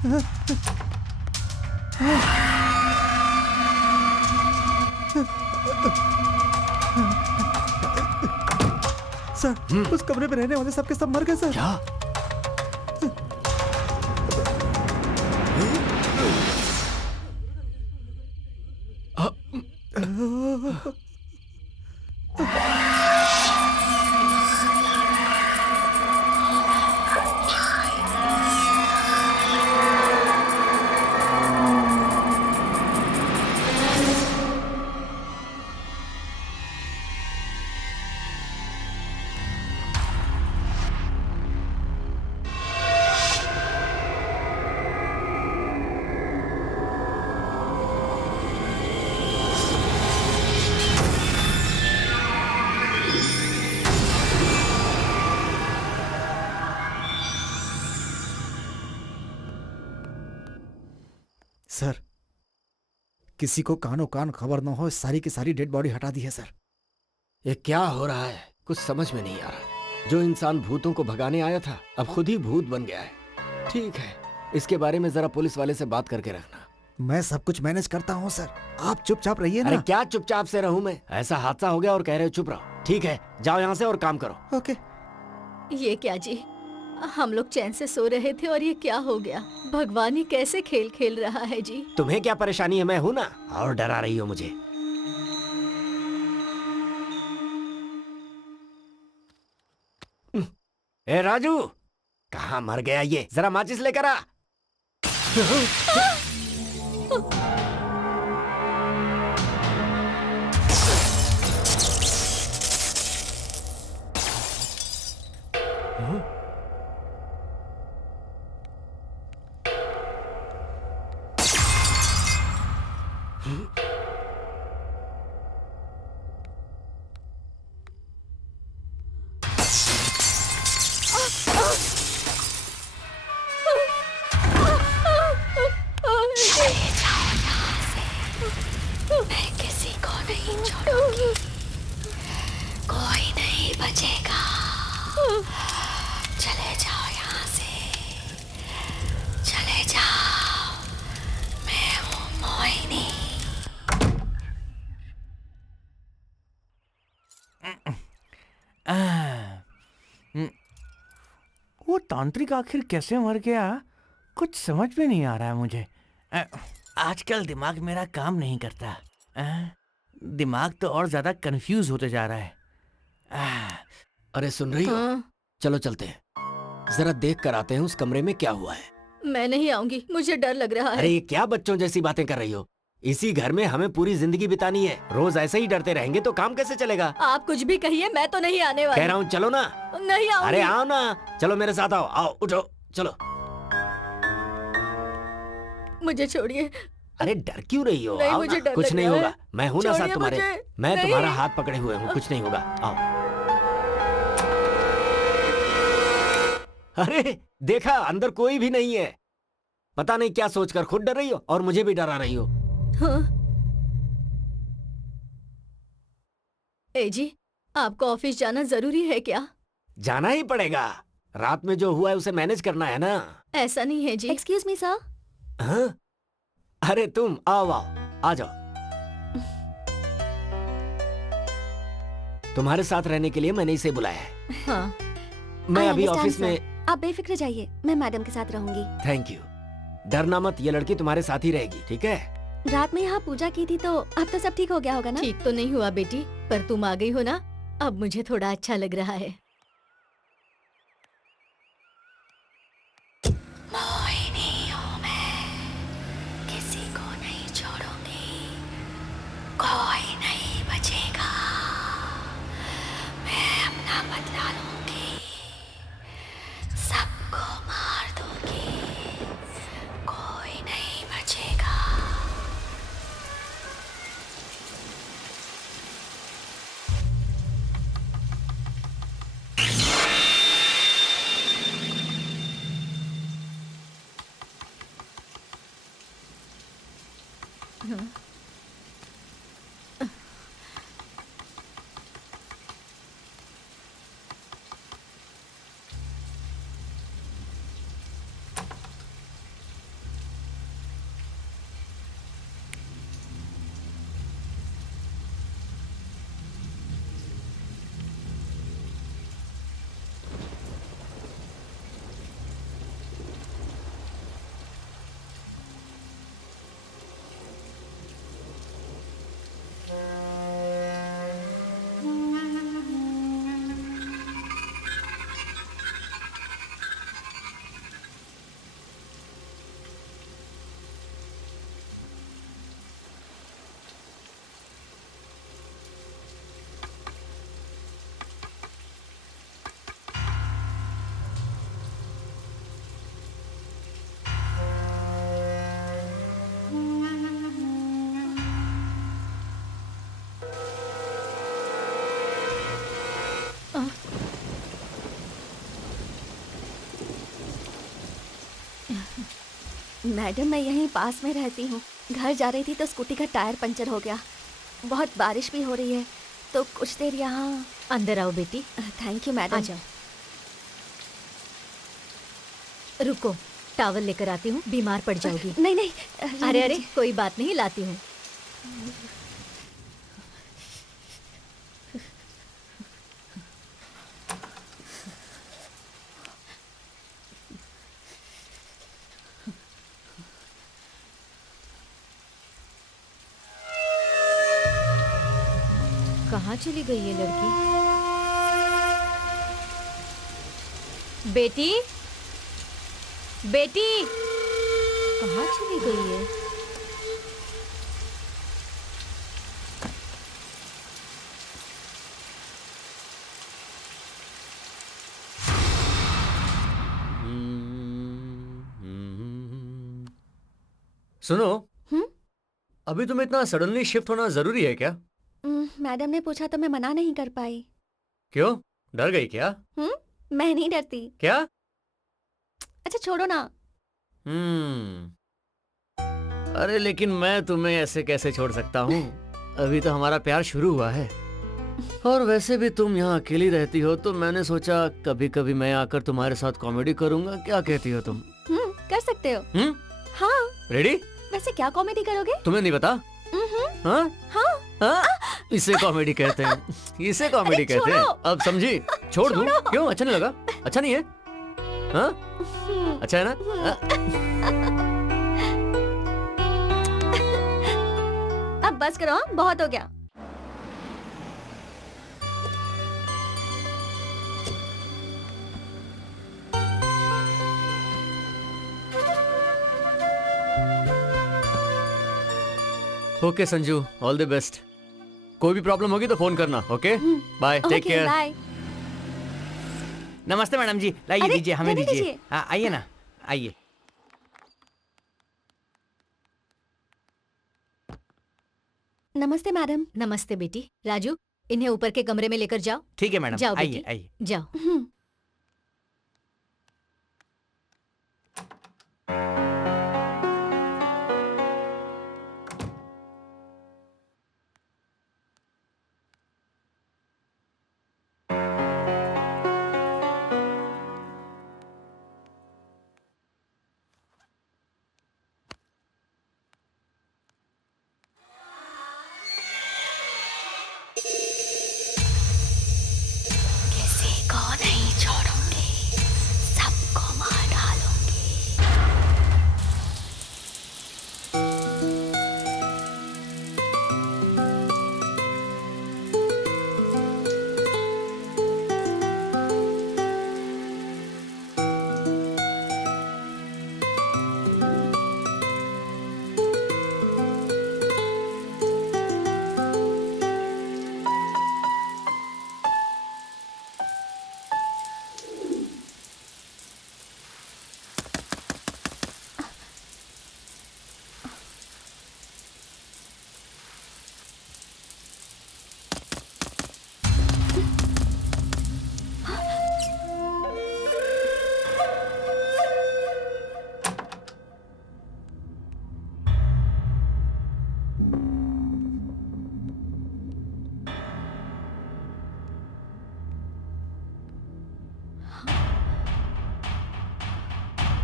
सर उस कमरे में रहने वाले सबके सब मर गए सर। क्या? सर किसी को कानो कान खबर न हो, सारी की सारी डेड बॉडी हटा दी है सर। ये क्या हो रहा है? कुछ समझ में नहीं आ रहा। जो इंसान भूतों को भगाने आया था अब खुद ही भूत बन गया है। ठीक है, इसके बारे में जरा पुलिस वाले से बात करके रखना। मैं सब कुछ मैनेज करता हूँ सर, आप चुपचाप रहिए ना। अरे क्या चुपचाप से रहूं मैं? ऐसा हादसा हो गया और कह रहे हो चुप रहो। ठीक है, जाओ यहाँ से और काम करो। ओके। ये क्या जी, हम लोग चैन से सो रहे थे और ये क्या हो गया? भगवान ही कैसे खेल खेल रहा है जी। तुम्हें क्या परेशानी है? मैं हूं ना, और डरा रही हो मुझे। ए राजू, कहाँ मर गया ये? जरा माचिस लेकर आ। मैं किसी को नहीं छोड़ूंगी, कोई नहीं बचेगा। चले जाओ यहाँ से, चले जाओ। मैं हूँ मोहिनी। वो तांत्रिक आखिर कैसे मर गया, कुछ समझ में नहीं आ रहा है मुझे। आजकल दिमाग मेरा काम नहीं करता। दिमाग तो और ज्यादा कंफ्यूज होते जा रहा है। अरे सुन रही हो? चलो चलते हैं, जरा देख कर आते हैं उस कमरे में क्या हुआ है। मैं नहीं आऊंगी, मुझे डर लग रहा है। अरे ये क्या बच्चों जैसी बातें कर रही हो? इसी घर में हमें पूरी जिंदगी बितानी है। रोज ऐसे ही डरते रहेंगे तो काम कैसे चलेगा? आप कुछ भी कहिए, मैं तो नहीं आने वाली। कह रहा हूँ चलो ना। नहीं आऊंगी। अरे आओ ना, चलो मेरे साथ आओ। आओ उठो, चलो। मुझे छोड़िए। अरे डर क्यों रही हो? नहीं, आओ मुझे ना, डर कुछ लग नहीं रहा होगा। है। मैं हूँ ना साथ छोड़िए तुम्हारे। मुझे। मैं नहीं। तुम्हारा हाथ पकड़े हुए हूँ, कुछ नहीं होगा। आओ। अरे देखा, अंदर कोई भी नहीं है। पता नहीं क्या सोचकर खुद डर रही हो और मुझे भी डरा रही हो। हाँ। ए जी, आपको ऑफिस जाना जरूरी है क्या? जाना ही पड़ेगा, रात में जो हुआ है उसे मैनेज करना है ना। ऐसा नहीं है जी। Excuse me sir. हाँ? अरे तुम आओ आओ, आ जाओ। तुम्हारे साथ रहने के लिए मैंने इसे बुलाया है। हाँ। मैं I अभी understand, ऑफिस sir. में। आप बेफिक्र जाइए, मैं मैडम के साथ रहूंगी। Thank you. डरना मत, ये लड़की तुम्हारे साथ ही रहेगी, ठीक है? रात में यहाँ पूजा की थी तो अब तो सब ठीक हो गया होगा ना? ठीक तो नहीं हुआ बेटी, पर तुम आ गई हो ना, अब मुझे थोड़ा अच्छा लग रहा है। मोहिनी हूँ मैं, किसी को नहीं छोड़ूंगी, कोई नहीं बचेगा। मैं अपना बदला लूंगी, सबको मार दूंगी, कोई नहीं बचेगा। मैडम मैं यहीं पास में रहती हूँ। घर जा रही थी तो स्कूटी का टायर पंचर हो गया। बहुत बारिश भी हो रही है तो कुछ देर यहाँ। अंदर आओ बेटी। Thank you madam. आ जाओ। रुको, टॉवल लेकर आती हूँ, बीमार पड़ जाओगी। नहीं नहीं, अरे अरे कोई बात नहीं, लाती हूँ। कहाँ चली गई ये लड़की? बेटी, बेटी, कहाँ चली गई है? सुनो, अभी तुम्हें इतना सडनली शिफ्ट होना जरूरी है क्या? मैडम ने पूछा तो मैं मना नहीं कर पाई। क्यों, डर गई क्या? मैं नहीं डरती। क्या? अच्छा छोड़ो ना। अरे लेकिन मैं तुम्हें ऐसे कैसे छोड़ सकता हूँ? अभी तो हमारा प्यार शुरू हुआ है। और वैसे भी तुम यहाँ अकेली रहती हो तो मैंने सोचा कभी कभी मैं आकर तुम्हारे साथ कॉमेडी करूँगा। क्या कहती हो तुम? कर सकते हो। हाँ। रेडी? वैसे क्या कॉमेडी करोगे? तुम्हें नहीं पता? हाँ? हाँ? हाँ? इसे कॉमेडी कहते हैं। इसे कॉमेडी कहते हैं। अब समझी? छोड़ दूं? क्यों, अच्छा नहीं लगा? अच्छा नहीं है? हाँ? अच्छा है ना? अब बस करो, बहुत हो गया। Okay Sanju, all the best. कोई भी प्रॉब्लम होगी तो फोन करना। Okay, bye, take care. Bye. नमस्ते मैडम जी, लाइए दीजिए, हमें दीजिए। आइए ना, आइए। नमस्ते मैडम। नमस्ते बेटी। राजू, इन्हें ऊपर के कमरे में लेकर जाओ। ठीक है मैडम, जाओ आइए बेटी, आइए। जाओ।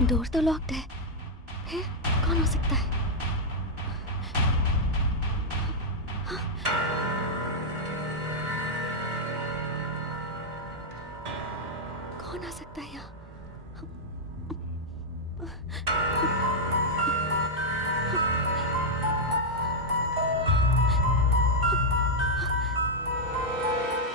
डोर तो लॉक्ड है, फिर कौन हो सकता है? कौन आ सकता है यहाँ?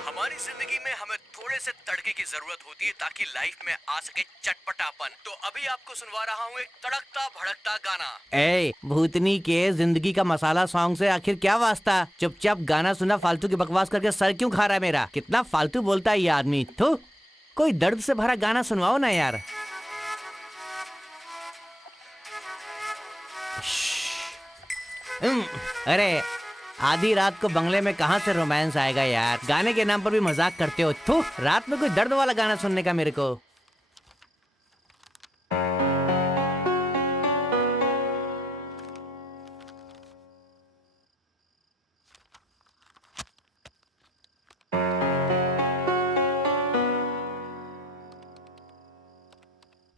हमारी जिंदगी में हमें थोड़े से तड़के की जरूरत होती है ताकि लाइफ में आ सके चटपटापन। तो अभी आपको सुनवा रहा हूँ एक तड़कता भड़कता गाना। ए भूतनी के जिंदगी का मसाला सॉन्ग से आखिर क्या वास्ता? चुपचाप गाना सुना, फालतू की बकवास करके सर क्यों खा रहा है मेरा? कितना फालतू बोलता है ये आदमी। तो कोई दर्द से भरा गाना सुनवाओ ना यार। अरे आधी रात को बंगले में कहाँ से रोमांस आएगा यार? गाने के नाम पर भी मजाक करते हो। थू, रात में कोई दर्द वाला गाना सुनने का मेरे को।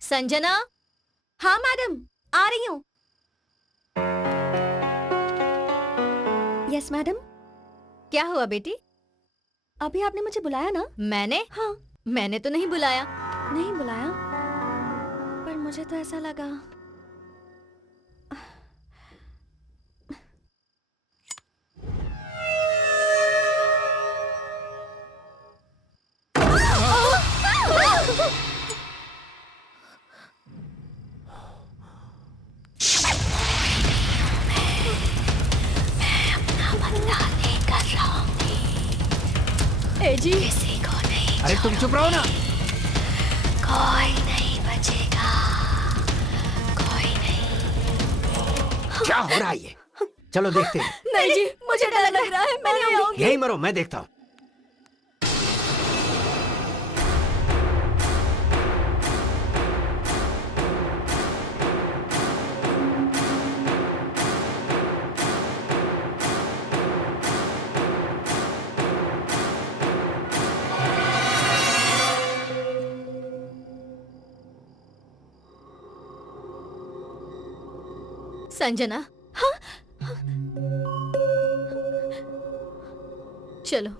संजना। हाँ मैडम, आ रही हूँ। Yes madam. क्या हुआ बेटी? अभी आपने मुझे बुलाया ना? मैंने? हाँ। मैंने तो नहीं बुलाया। नहीं बुलाया, पर मुझे तो ऐसा लगा। ए जी, किसी को नहीं, अरे तुम चुप रहो ना। कोई नहीं बचेगा, कोई नहीं। क्या हो रहा है ये? चलो देखते हैं। नहीं जी, मुझे डर लग रहा है, मैं नहीं आऊंगी। यही मरो, मैं देखता हूँ। संजना। हाँ? चलो।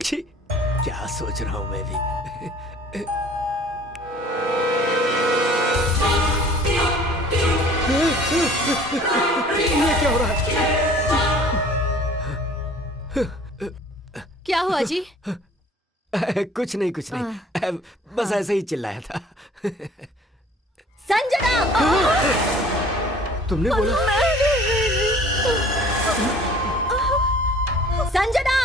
छी, क्या सोच रहा हूँ मैं भी। ये क्या हो रहा है? क्या हुआ जी? कुछ नहीं, कुछ नहीं, बस ऐसे ही चिल्लाया था। संजना! तुमने बोला? संजना!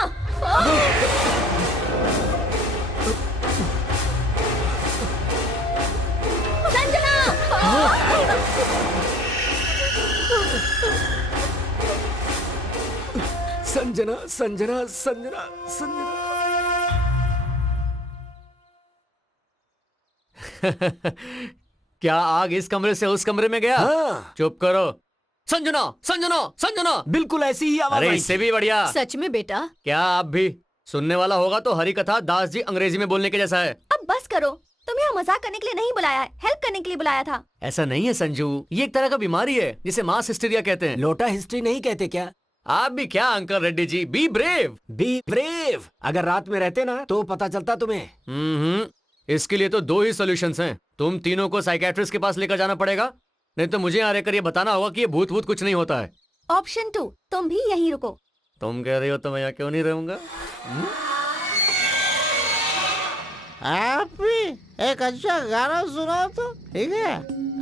संजना, संजना, संजना, संजना। क्या आग इस कमरे से उस कमरे में गया? हाँ। चुप करो। संजना, संजना, संजना। बिल्कुल ऐसी ही आवाज अरे आई इससे थी। भी बढ़िया। सच में बेटा? क्या आप भी? सुनने वाला होगा तो हरी कथा दास जी अंग्रेजी में बोलने के जैसा है। अब बस करो, तुम्हें यहाँ मजाक करने के लिए नहीं बुलाया है, हेल्प करने के लिए बुलाया था। ऐसा नहीं है संजू, ये एक तरह का बीमारी है जिसे मास हिस्टीरिया कहते हैं। लोटा हिस्ट्री नहीं कहते क्या? आप भी क्या uncle Reddy ji, be brave. Be brave. अगर रात में रहते ना तो पता चलता तुम्हें। इसके लिए तो दो ही सॉल्यूशंस हैं। तुम तीनों को साइकियाट्रिस्ट के पास लेकर जाना पड़ेगा, नहीं तो मुझे यहाँ रहकर ये बताना होगा कि ये भूत भूत कुछ नहीं होता है। ऑप्शन 2, तुम भी यहीं रुको। तुम कह रही हो तो मैं यहाँ क्यों नहीं रहूंगा? आप भी एक अच्छा गाना सुनाओ तो, ठीक है?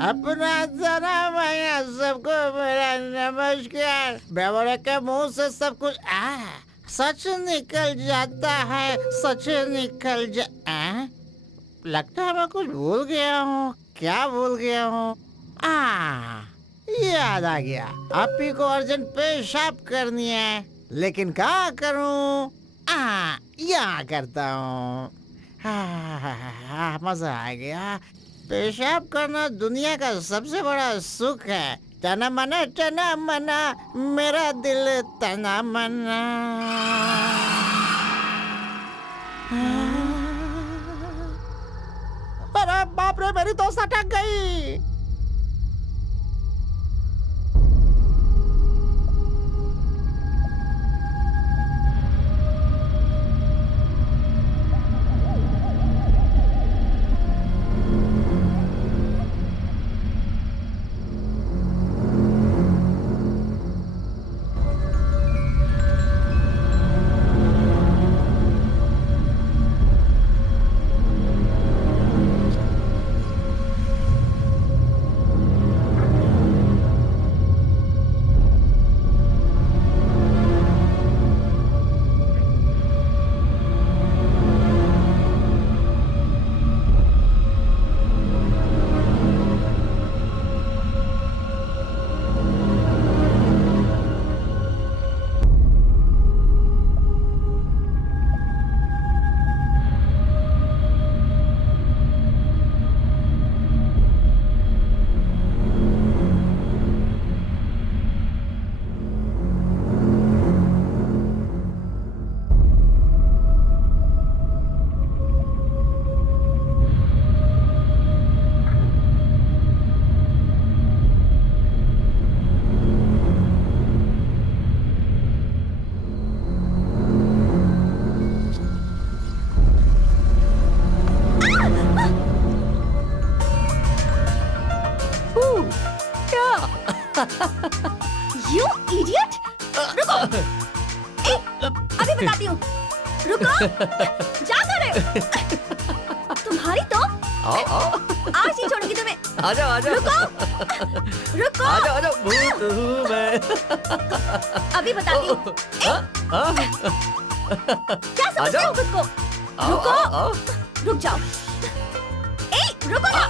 अपना जन्म है सबको मेरा नमस्कार। बेवड़े के मुंह से सब कुछ सच निकल जाता है, सच निकल लगता है मैं कुछ भूल गया हूँ। क्या भूल गया हूँ? याद आ गया। आप ही को अर्जेंट पेशाब करनी है, लेकिन क्या करूँ? यहाँ करता हूँ। मजा आ गया। पेशाब करना दुनिया का सबसे बड़ा सुख है। तना मना मेरा दिल तना मना। अरे बाप रे, मेरी तो सटक गई। रुको, जा करे। तुम्हारी तो आओ आओ आज ही छोड़ूंगी तुम्हें। आ जाओ आ जाओ रुको, रुको, आ जाओ भूत हूँ मैं। अभी बताती हूँ। क्या समझते हो खुद को? रुको, रुक जाओ। ए, रुको ना।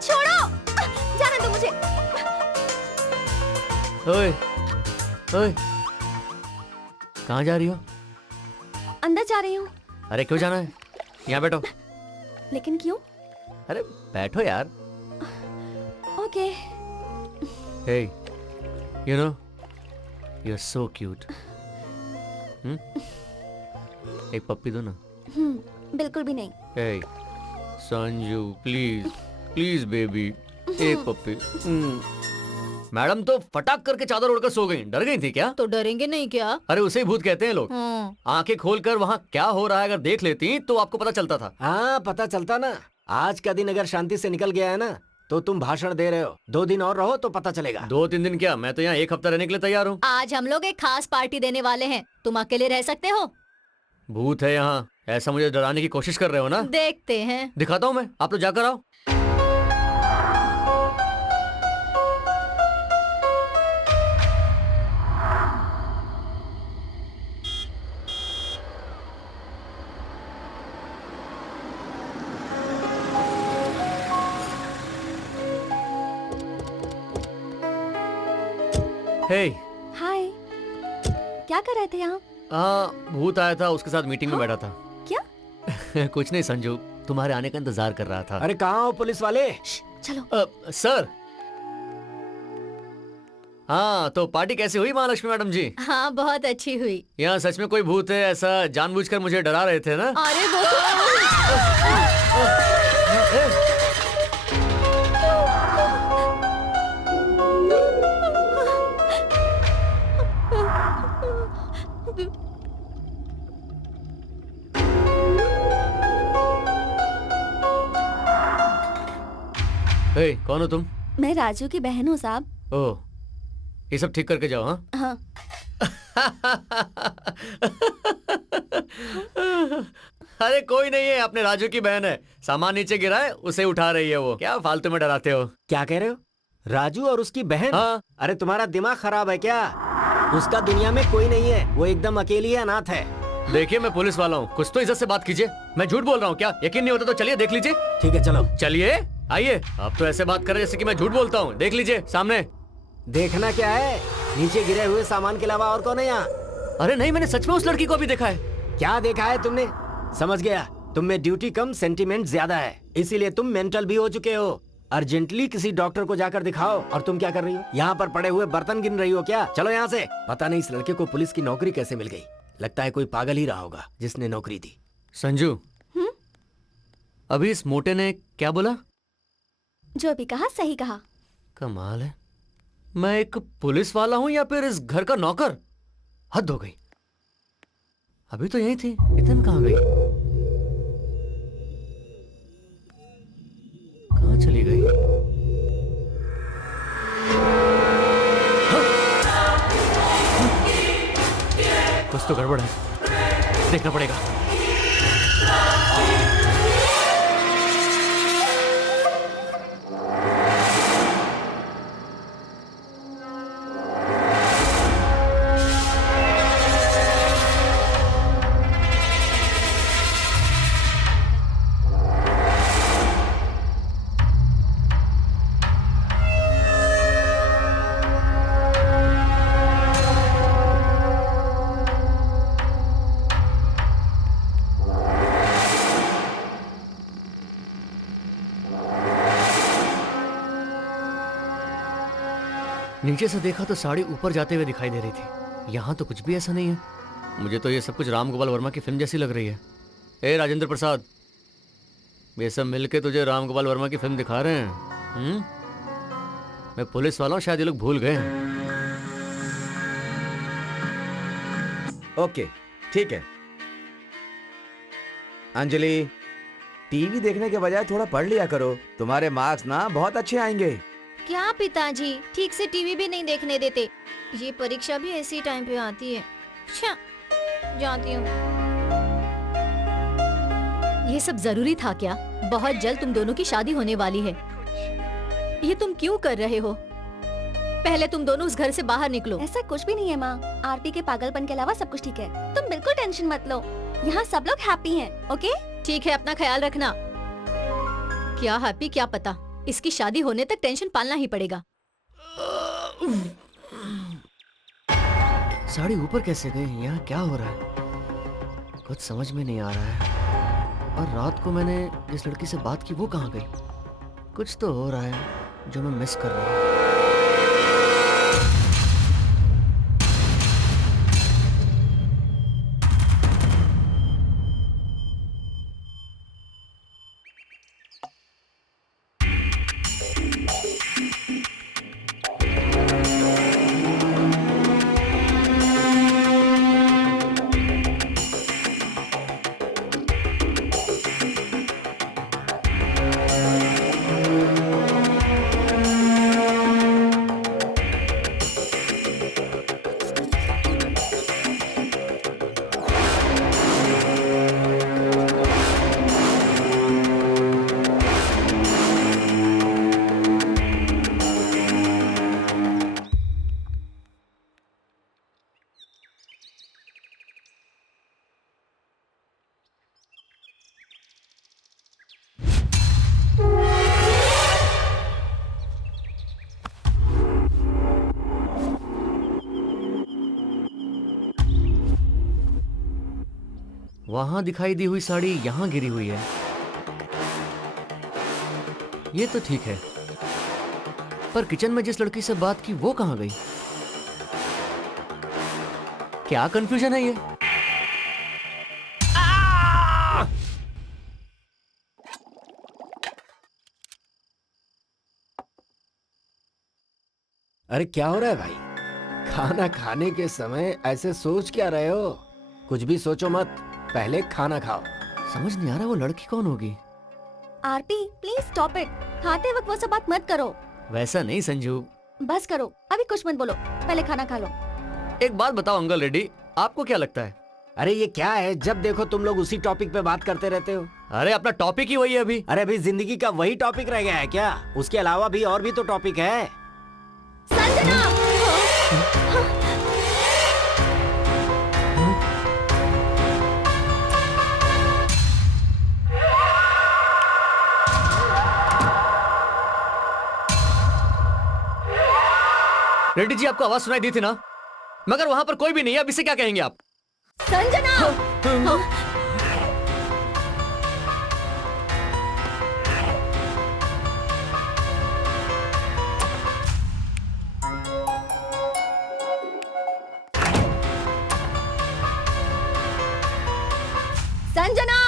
छोड़ो, जाने दो मुझे। ओए ओए कहाँ जा रही हो? अंदर जा रही हूँ। अरे क्यों जाना है? यहाँ बैठो। लेकिन क्यों? अरे बैठो यार। Okay. Hey, you know, you're so cute. एक पप्पी दो ना। बिल्कुल भी नहीं। Hey, Sanju, please, please baby, एक पप्पी। मैडम तो फटाक करके चादर ओढ़कर सो गई। डर गई थी क्या? तो डरेंगे नहीं क्या? अरे उसे ही भूत कहते हैं लोग। आंखें खोलकर वहाँ क्या हो रहा है अगर देख लेती तो आपको पता चलता था। हाँ पता चलता ना। आज का दिन अगर शांति से निकल गया है ना तो तुम भाषण दे रहे हो। 2 दिन और रहो तो पता चलेगा। 2-3 दिन क्या, मैं तो यहाँ 1 हफ्ता रहने के लिए तैयार हूँ। आज हम लोग एक खास पार्टी देने वाले हैं, तुम अकेले रह सकते हो? भूत है यहाँ, ऐसा मुझे डराने की कोशिश कर रहे हो ना? देखते हैं। दिखाता हूँ मैं, आप लोग जाकर आओ। हे हाय, क्या कर रहे थे यहाँ? भूत आया था, उसके साथ मीटिंग में बैठा था। क्या? कुछ नहीं संजू, तुम्हारे आने का इंतजार कर रहा था। अरे कहाँ हो पुलिस वाले? चलो। सर। हाँ तो पार्टी कैसी हुई महालक्ष्मी मैडम जी? हाँ बहुत अच्छी हुई। यहाँ सच में कोई भूत है ऐसा जानबूझकर मुझे डरा रहे थे ना? अरे वो कौन हो तुम? मैं राजू की बहन हूँ साहब। ओह, ये सब ठीक करके जाओ। हाँ हाँ। अरे कोई नहीं है, अपने राजू की बहन है। सामान नीचे गिरा है, उसे उठा रही है वो। क्या फालतू में डराते हो? क्या कह रहे हो? राजू और उसकी बहन? हाँ। अरे तुम्हारा दिमाग खराब है क्या? उसका दुनिया में कोई नहीं है, वो एकदम अकेली है, अनाथ है। देखिए मैं पुलिस वाला हूँ, कुछ तो इज्जत से बात कीजिए। मैं झूठ बोल रहा हूँ क्या? यकीन नहीं होता तो चलिए देख लीजिए। ठीक है चलो। चलिए आइए। आप तो ऐसे बात कर रहे जैसे कि मैं झूठ बोलता हूँ। देख लीजिए सामने। देखना क्या है? नीचे गिरे हुए सामान के अलावा और कौन है यहाँ? अरे नहीं, मैंने सच में उस लड़की को भी देखा है। क्या देखा है तुमने? समझ गया, तुम में ड्यूटी कम सेंटीमेंट ज्यादा है, इसीलिए तुम मेंटल भी हो चुके हो। अर्जेंटली किसी डॉक्टर को जाकर दिखाओ। और तुम क्या कर रही हो? यहाँ पर पड़े हुए बर्तन गिन रही हो क्या? चलो यहाँ से। पता नहीं इस लड़के को पुलिस की नौकरी कैसे मिल गई। लगता है कोई पागल ही रहा होगा जिसने नौकरी दी। संजू, अभी इस मोटे ने क्या बोला? जो भी कहा सही कहा। कमाल है, मैं एक पुलिस वाला हूँ या फिर इस घर का नौकर? हद हो गई। अभी तो यही थी, इतने कहाँ गई? कहाँ चली गई? कुछ तो गड़बड़ है, देखना पड़ेगा। नीचे से देखा तो साड़ी ऊपर जाते हुए दिखाई दे रही थी। यहाँ तो कुछ भी ऐसा नहीं है। मुझे तो ये सब कुछ राम गोपाल वर्मा की फिल्म जैसी लग रही है। ए राजेंद्र प्रसाद, ये सब मिलके तुझे राम गोपाल वर्मा की फिल्म दिखा रहे हैं। मैं पुलिस वाला हूँ, शायद ये लोग भूल गए हैं। ओके ठीक है। अंजलि, टीवी देखने के बजाय थोड़ा पढ़ लिया करो, तुम्हारे मार्क्स ना बहुत अच्छे आएंगे। क्या पिताजी, ठीक से टीवी भी नहीं देखने देते। ये परीक्षा भी इसी टाइम पे आती है। अच्छा, जानती हूँ। ये सब जरूरी था क्या? बहुत जल्द तुम दोनों की शादी होने वाली है। ये तुम क्यों कर रहे हो? पहले तुम दोनों उस घर से बाहर निकलो। ऐसा कुछ भी नहीं है माँ, आरपी के पागलपन के अलावा सब कुछ ठीक है। तुम बिल्कुल टेंशन मत लो, यहाँ सब लोग हैप्पी हैं, ओके? ठीक है, अपना ख्याल रखना। क्या हैप्पी क्या पता, इसकी शादी होने तक टेंशन पालना ही पड़ेगा। साड़ी ऊपर कैसे गई? यहाँ क्या हो रहा है? कुछ समझ में नहीं आ रहा है। और रात को मैंने जिस लड़की से बात की वो कहाँ गई? कुछ तो हो रहा है जो मैं मिस कर रहा हूँ। वहां दिखाई दी हुई साड़ी यहां गिरी हुई है। ये तो ठीक है, पर किचन में जिस लड़की से बात की वो कहां गई? क्या कंफ्यूजन है ये? अरे क्या हो रहा है भाई? खाना खाने के समय ऐसे सोच क्या रहे हो? कुछ भी सोचो मत, पहले खाना खाओ। समझ नहीं आ रहा वो लड़की कौन होगी। आरपी प्लीज स्टॉप इट, खाते वक्त वो सब बात मत करो। वैसा नहीं संजू। बस करो, अभी कुछ मत बोलो, पहले खाना खा लो। एक बात बताओ अंकल रेड्डी, आपको क्या लगता है? अरे ये क्या है, जब देखो तुम लोग उसी टॉपिक पे बात करते रहते हो। अरे अपना टॉपिक ही वही है अभी। अरे अभी जिंदगी का वही टॉपिक रह गया है क्या? उसके अलावा भी और भी तो टॉपिक है। संजना! रेड्डी जी आपको आवाज सुनाई दी थी ना, मगर वहां पर कोई भी नहीं है। अब इसे क्या कहेंगे आप? संजना! संजना!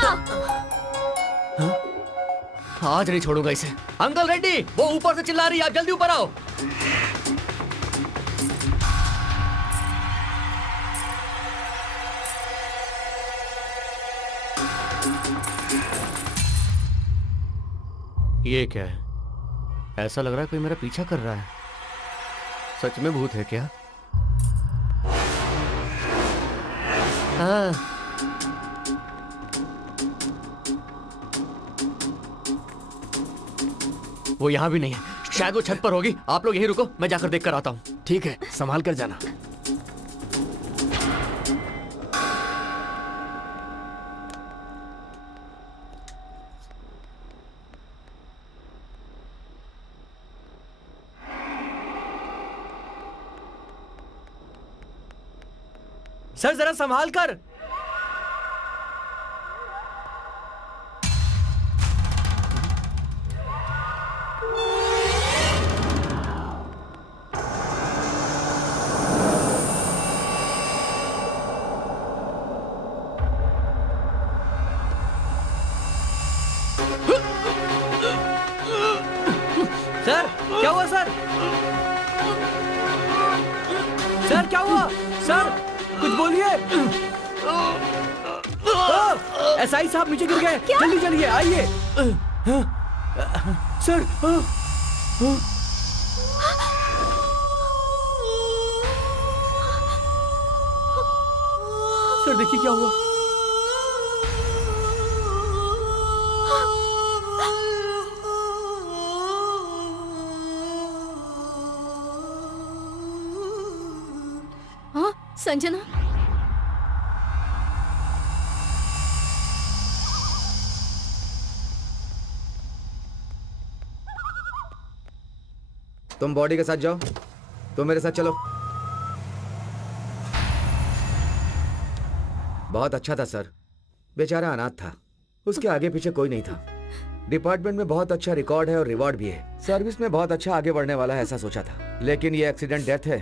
आज नहीं छोड़ूंगा इसे। अंकल रेड्डी, वो ऊपर से चिल्ला रही है, आप जल्दी ऊपर आओ। ये क्या है? ऐसा लग रहा है कोई मेरा पीछा कर रहा है। सच में भूत है क्या? हाँ। वो यहाँ भी नहीं है, शायद वो छत पर होगी। आप लोग यहीं रुको, मैं जाकर देख कर आता हूँ। ठीक है, संभाल कर जाना। सर जरा संभाल कर। सर क्या हुआ सर? सर क्या हुआ? सर कुछ बोलिए। एसआई साहब नीचे गिर गए, जल्दी चलिए, आइए। सर सर देखिए क्या हुआ। हाँ संजना, तुम बॉडी के साथ जाओ, तुम मेरे साथ चलो। बहुत अच्छा था सर, बेचारा अनाथ था, उसके आगे पीछे कोई नहीं था। डिपार्टमेंट में बहुत अच्छा रिकॉर्ड है और रिवॉर्ड भी है, सर्विस में बहुत अच्छा आगे बढ़ने वाला है ऐसा सोचा था, लेकिन ये एक्सीडेंट डेथ है।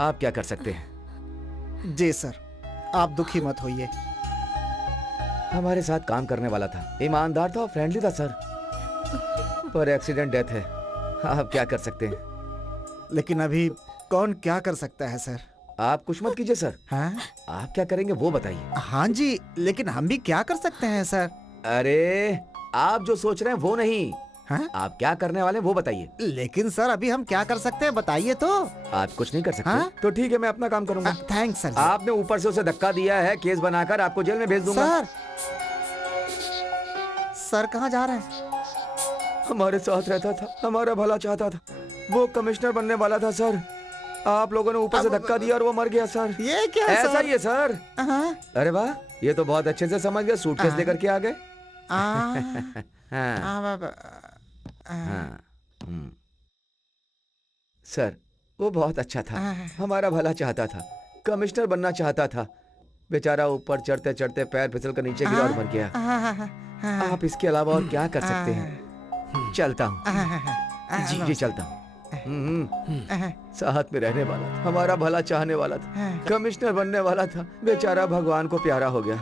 आप क्या कर सकते हैं? जी सर, आप दुखी मत होइए। हमारे साथ काम करने वाला था, ईमानदार था और फ्रेंडली था सर, पर एक्सीडेंट डेथ है। आप क्या कर सकते हैं? लेकिन अभी कौन क्या कर सकता है सर? आप कुछ मत कीजिए सर। हाँ आप क्या करेंगे वो बताइए। हाँ जी, लेकिन हम भी क्या कर सकते हैं सर? अरे आप जो सोच रहे हैं वो नहीं, हाँ? आप क्या करने वाले हैं वो बताइए। लेकिन सर अभी हम क्या कर सकते हैं बताइए तो। आप कुछ नहीं कर सकते? हाँ? तो ठीक है, मैं अपना काम करूंगा। Thanks sir. आपने ऊपर से उसे धक्का दिया है, केस बनाकर आपको जेल में भेज दूंगा। सर कहाँ जा रहे हैं? हमारे साथ रहता था, हमारा भला चाहता था, वो कमिश्नर बनने वाला था सर। आप लोगों ने ऊपर से धक्का दिया और वो मर गया सर। ये क्या ऐसा सर? ही है सर। हाँ? अरे वाह, ये तो बहुत अच्छे से समझ गए, सूटकेस लेकर के आ गए। हाँ। हाँ। सर वो बहुत अच्छा था, हमारा भला चाहता था, कमिश्नर बनना चाहता था। बेचारा ऊपर चढ़ते चढ़ते पैर फिसल कर नीचे गिरा और मर गया। आप इसके अलावा और क्या कर सकते हैं? चलता हूँ जी जी, चलता हूँ। साथ में रहने वाला था, हमारा भला चाहने वाला था, कमिश्नर बनने वाला था, बेचारा भगवान को प्यारा हो गया।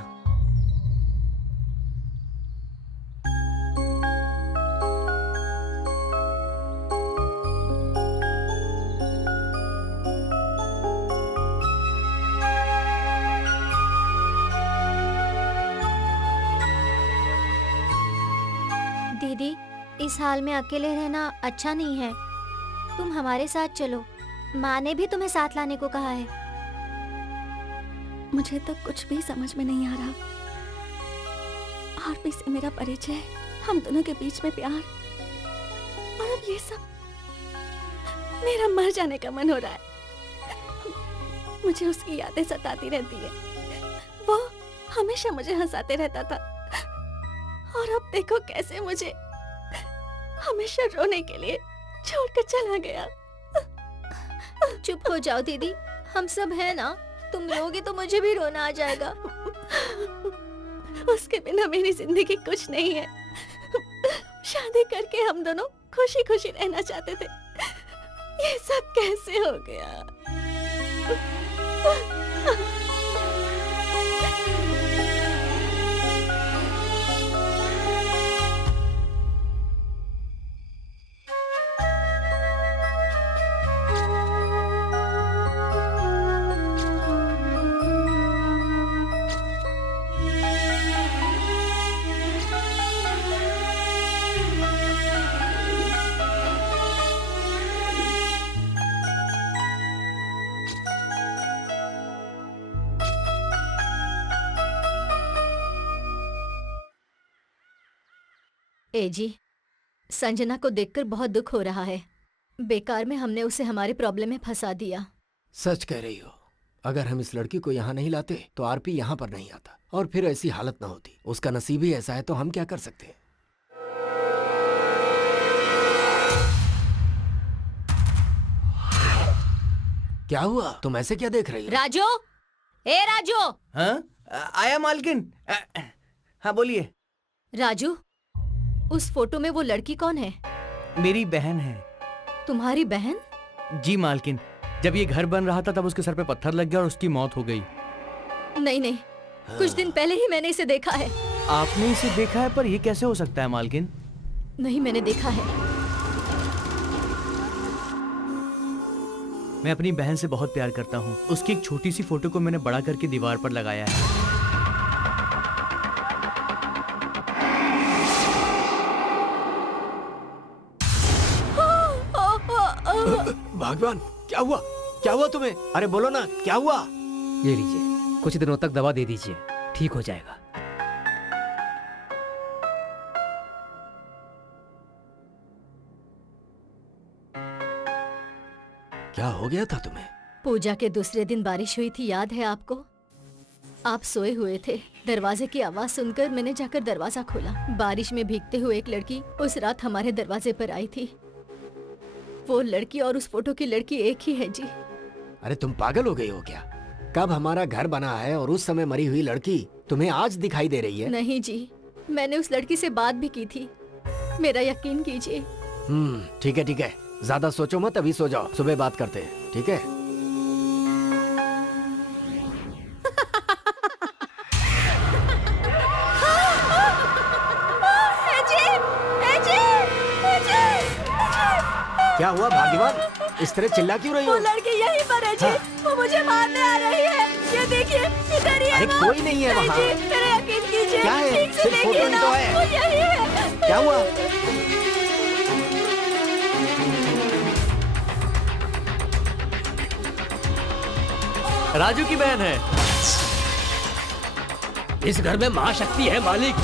दीदी, इस हाल में अकेले रहना अच्छा नहीं है, तुम हमारे साथ चलो। माँ ने भी तुम्हें साथ लाने को कहा है। मुझे तो कुछ भी समझ में नहीं आ रहा। आरपी से मेरा परिचय, हम दोनों के बीच में प्यार, और अब ये सब। मेरा मर जाने का मन हो रहा है। मुझे उसकी यादें सताती रहती है। वो हमेशा मुझे हंसाते रहता था, और अब देखो कैसे मुझे हमेशा रोने के लिए छोड़कर चला गया। चुप हो जाओ दीदी, हम सब हैं ना, तुम रोगी तो मुझे भी रोना आ जाएगा। उसके बिना मेरी जिंदगी कुछ नहीं है। शादी करके हम दोनों खुशी खुशी रहना चाहते थे, ये सब कैसे हो गया? ए जी, संजना को देखकर बहुत दुख हो रहा है। बेकार में हमने उसे हमारे प्रॉब्लम में फंसा दिया। सच कह रही हो, अगर हम इस लड़की को यहाँ नहीं लाते तो आरपी यहाँ पर नहीं आता, और फिर ऐसी हालत ना होती। उसका नसीब ही ऐसा है, तो हम क्या कर सकते हैं? क्या हुआ? तुम ऐसे क्या देख रही हो? राजू, ए राजू। हाँ? आया मालकिन। हाँ बोलिए। राजू, उस फोटो में वो लड़की कौन है? मेरी बहन है। तुम्हारी बहन? जी मालकिन, जब ये घर बन रहा था तब उसके सर पे पत्थर लग गया और उसकी मौत हो गई। नहीं नहीं, कुछ दिन पहले ही मैंने इसे देखा है। आपने इसे देखा है? पर ये कैसे हो सकता है मालकिन? नहीं, मैंने देखा है। मैं अपनी बहन से बहुत प्यार करता हूँ। उसकी एक छोटी सी फोटो को मैंने बड़ा करके दीवार पर लगाया है। भगवान, क्या हुआ? क्या हुआ तुम्हें? अरे बोलो ना, क्या हुआ? ये लीजिए, कुछ दिनों तक दवा दे दीजिए, ठीक हो जाएगा। क्या हो गया था तुम्हें? पूजा के दूसरे दिन बारिश हुई थी, याद है आपको? आप सोए हुए थे। दरवाजे की आवाज सुनकर मैंने जाकर दरवाजा खोला। बारिश में भीगते हुए एक लड़की उस रात हमारे दरवाजे पर आई थी। वो लड़की और उस फोटो की लड़की एक ही है जी। अरे तुम पागल हो गई हो क्या? कब हमारा घर बना है और उस समय मरी हुई लड़की तुम्हें आज दिखाई दे रही है? नहीं जी, मैंने उस लड़की से बात भी की थी, मेरा यकीन कीजिए। ठीक है ठीक है, ज्यादा सोचो मत, अभी सो जाओ, सुबह बात करते हैं, ठीक है? क्या हुआ भाग्यवान, इस तरह चिल्ला क्यों रही हो? वो लड़की यहीं पर है जी। वो मुझे मारने आ रही है, ये देखिए, इधर ही है। अरे वो। कोई नहीं है वहाँ। जी, मेरा यकीन कीजिए। क्या है? ठीक से सिर्फ देखिए फोटो ही ना, तो है। वो यही है। क्या हुआ? राजू की बहन है। इस घर में महाशक्ति है मालिक।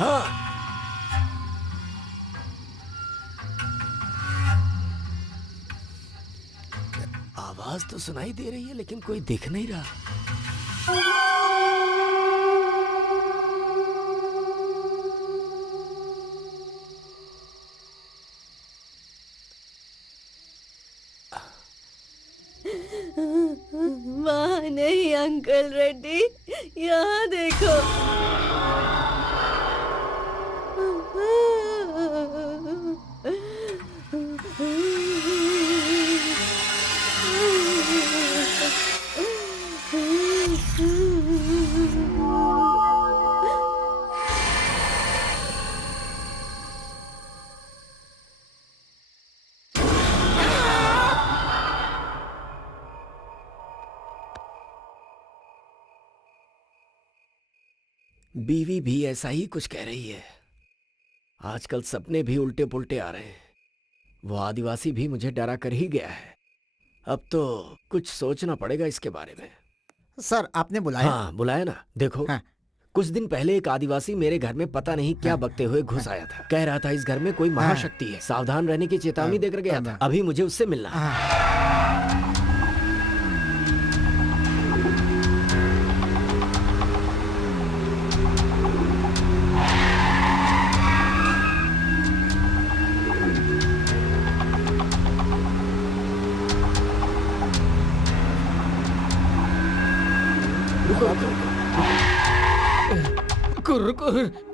हाँ। आवाज तो सुनाई दे रही है लेकिन कोई दिख नहीं रहा। वहाँ नहीं अंकल रेड्डी, यहाँ देखो। बीवी भी ऐसा ही कुछ कह रही है। आजकल सपने भी उल्टे पुल्टे आ रहे हैं। वो आदिवासी भी मुझे डरा कर ही गया है। अब तो कुछ सोचना पड़ेगा इसके बारे में। सर आपने बुलाया? हाँ बुलाया ना। देखो हाँ। कुछ दिन पहले एक आदिवासी मेरे घर में पता नहीं क्या बकते हुए घुस आया था। कह रहा था इस घर में कोई महाशक्ति है, सावधान रहने की चेतावनी देकर गया था। अभी मुझे उससे मिलना है।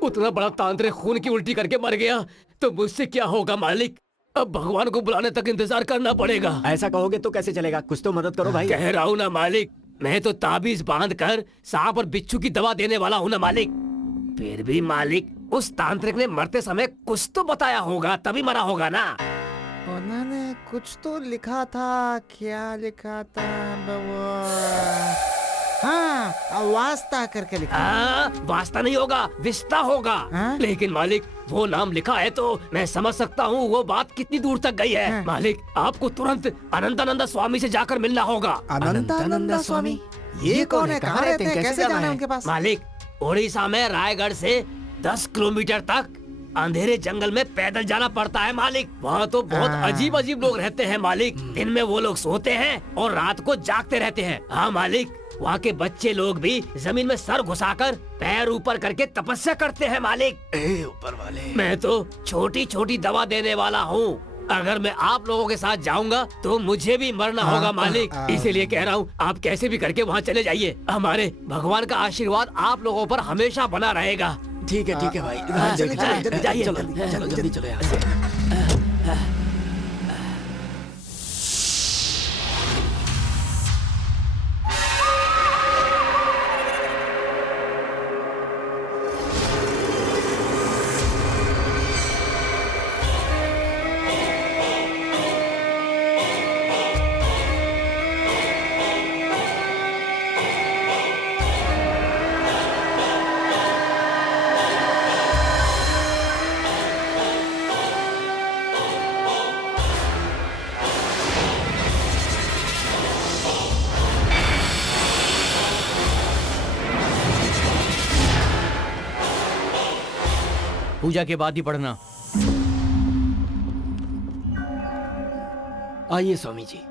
उतना बड़ा तांत्रिक खून की उल्टी करके मर गया तो मुझसे क्या होगा मालिक? अब भगवान को बुलाने तक इंतजार करना पड़ेगा। ऐसा कहोगे तो कैसे चलेगा? कुछ तो मदद करो भाई। कह रहा हूँ ना मालिक, मैं तो ताबीज बांध कर सांप और बिच्छू की दवा देने वाला हूँ ना मालिक। फिर भी मालिक, उस तांत्रिक ने मरते समय कुछ तो बताया होगा, तभी मरा होगा ना। उन्होंने कुछ तो लिखा था। क्या लिखा था बाबा? हाँ, वास्ता करके लिखा। वास्ता नहीं होगा, विस्ता होगा। लेकिन मालिक वो नाम लिखा है तो मैं समझ सकता हूँ वो बात कितनी दूर तक गई है। मालिक आपको तुरंत अनंतानंदा स्वामी से जाकर मिलना होगा। अनंतानंदा स्वामी? ये कौन है? कहाँ रहते हैं? कैसे जाना है उनके पास? मालिक उड़ीसा में रायगढ़ से 10 किलोमीटर तक अंधेरे जंगल में पैदल जाना पड़ता है मालिक। वहाँ तो बहुत अजीब अजीब लोग रहते हैं मालिक। दिन में वो लोग सोते हैं और रात को जागते रहते हैं। हाँ मालिक, वहाँ के बच्चे लोग भी जमीन में सर घुसाकर पैर ऊपर करके तपस्या करते हैं मालिक। ऊपर वाले। मैं तो छोटी छोटी दवा देने वाला हूँ। अगर मैं आप लोगों के साथ जाऊंगा तो मुझे भी मरना होगा मालिक। इसीलिए कह रहा हूँ आप कैसे भी करके वहाँ चले जाइए। हमारे भगवान का आशीर्वाद आप लोगों पर हमेशा बना रहेगा। ठीक है भाई। जाइए, चलो जल्दी चलो यहाँ से। पूजा के बाद ही पढ़ना। आइए स्वामी जी।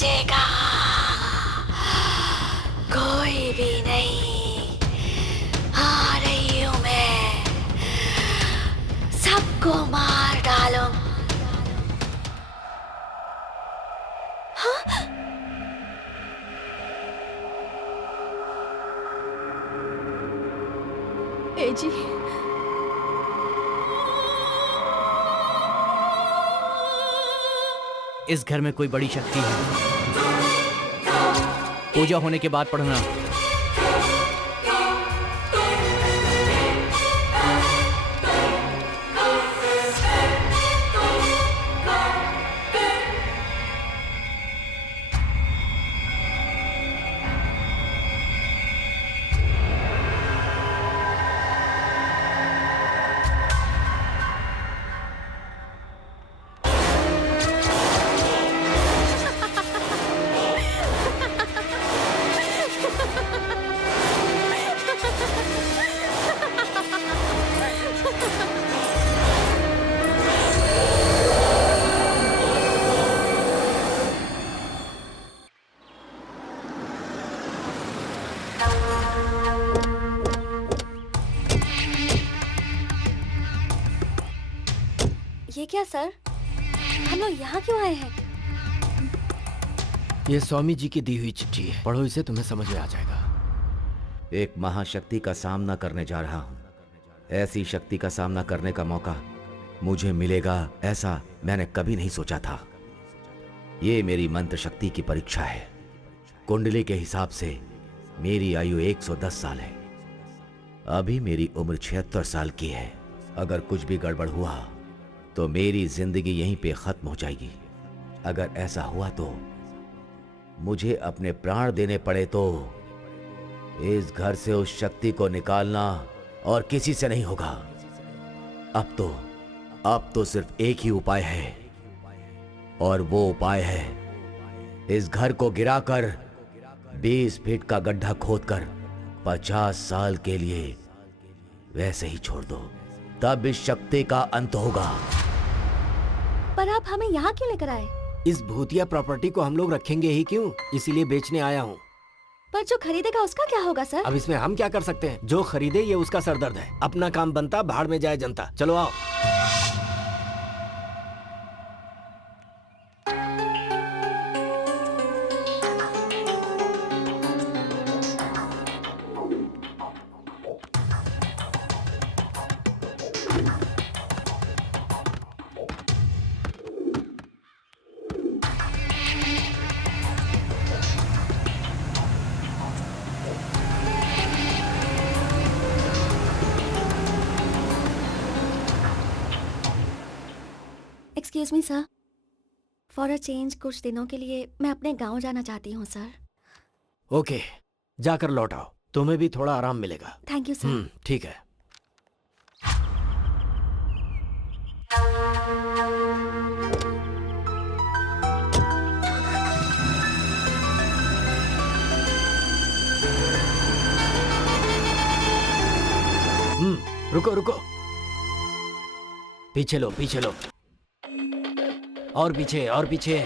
बचेगा, कोई भी नहीं। आ रही हूँ मैं, सबको मार डालूं। ए जी, इस घर में कोई बड़ी शक्ति है। पूजा होने के बाद पढ़ना। ये क्या सर, हम लोग यहाँ क्यों आए हैं? ये स्वामी जी की दी हुई चिट्ठी है, पढ़ो इसे, तुम्हें समझ में आ जाएगा। एक महाशक्ति का सामना करने जा रहा हूं। ऐसी शक्ति का सामना करने का मौका मुझे मिलेगा, ऐसा मैंने कभी नहीं सोचा था। ये मेरी मंत्र शक्ति की परीक्षा है। कुंडली के हिसाब से मेरी आयु 110 साल है। अभी मेरी उम्र 76 साल की है। अगर कुछ भी गड़बड़ हुआ तो मेरी जिंदगी यहीं पे खत्म हो जाएगी। अगर ऐसा हुआ तो मुझे अपने प्राण देने पड़े तो इस घर से उस शक्ति को निकालना और किसी से नहीं होगा। अब तो सिर्फ एक ही उपाय है, और वो उपाय है इस घर को गिराकर 20 फीट का गड्ढा खोदकर 50 साल के लिए वैसे ही छोड़ दो, तब इस शक्ति का अंत होगा। पर आप हमें यहाँ क्यों लेकर आए? इस भूतिया प्रॉपर्टी को हम लोग रखेंगे ही क्यों, इसीलिए बेचने आया हूँ। पर जो खरीदेगा उसका क्या होगा सर? अब इसमें हम क्या कर सकते हैं? जो खरीदे ये उसका सरदर्द है। अपना काम बनता, भाड़ में जाए जनता। चलो आओ। Excuse me sir, for a change कुछ दिनों के लिए मैं अपने गांव जाना चाहती हूँ सर। ओके, जाकर लौट आओ, तुम्हें भी थोड़ा आराम मिलेगा। Thank you sir. ठीक है। रुको रुको, पीछे लो, पीछे लो, और पीछे, और पीछे।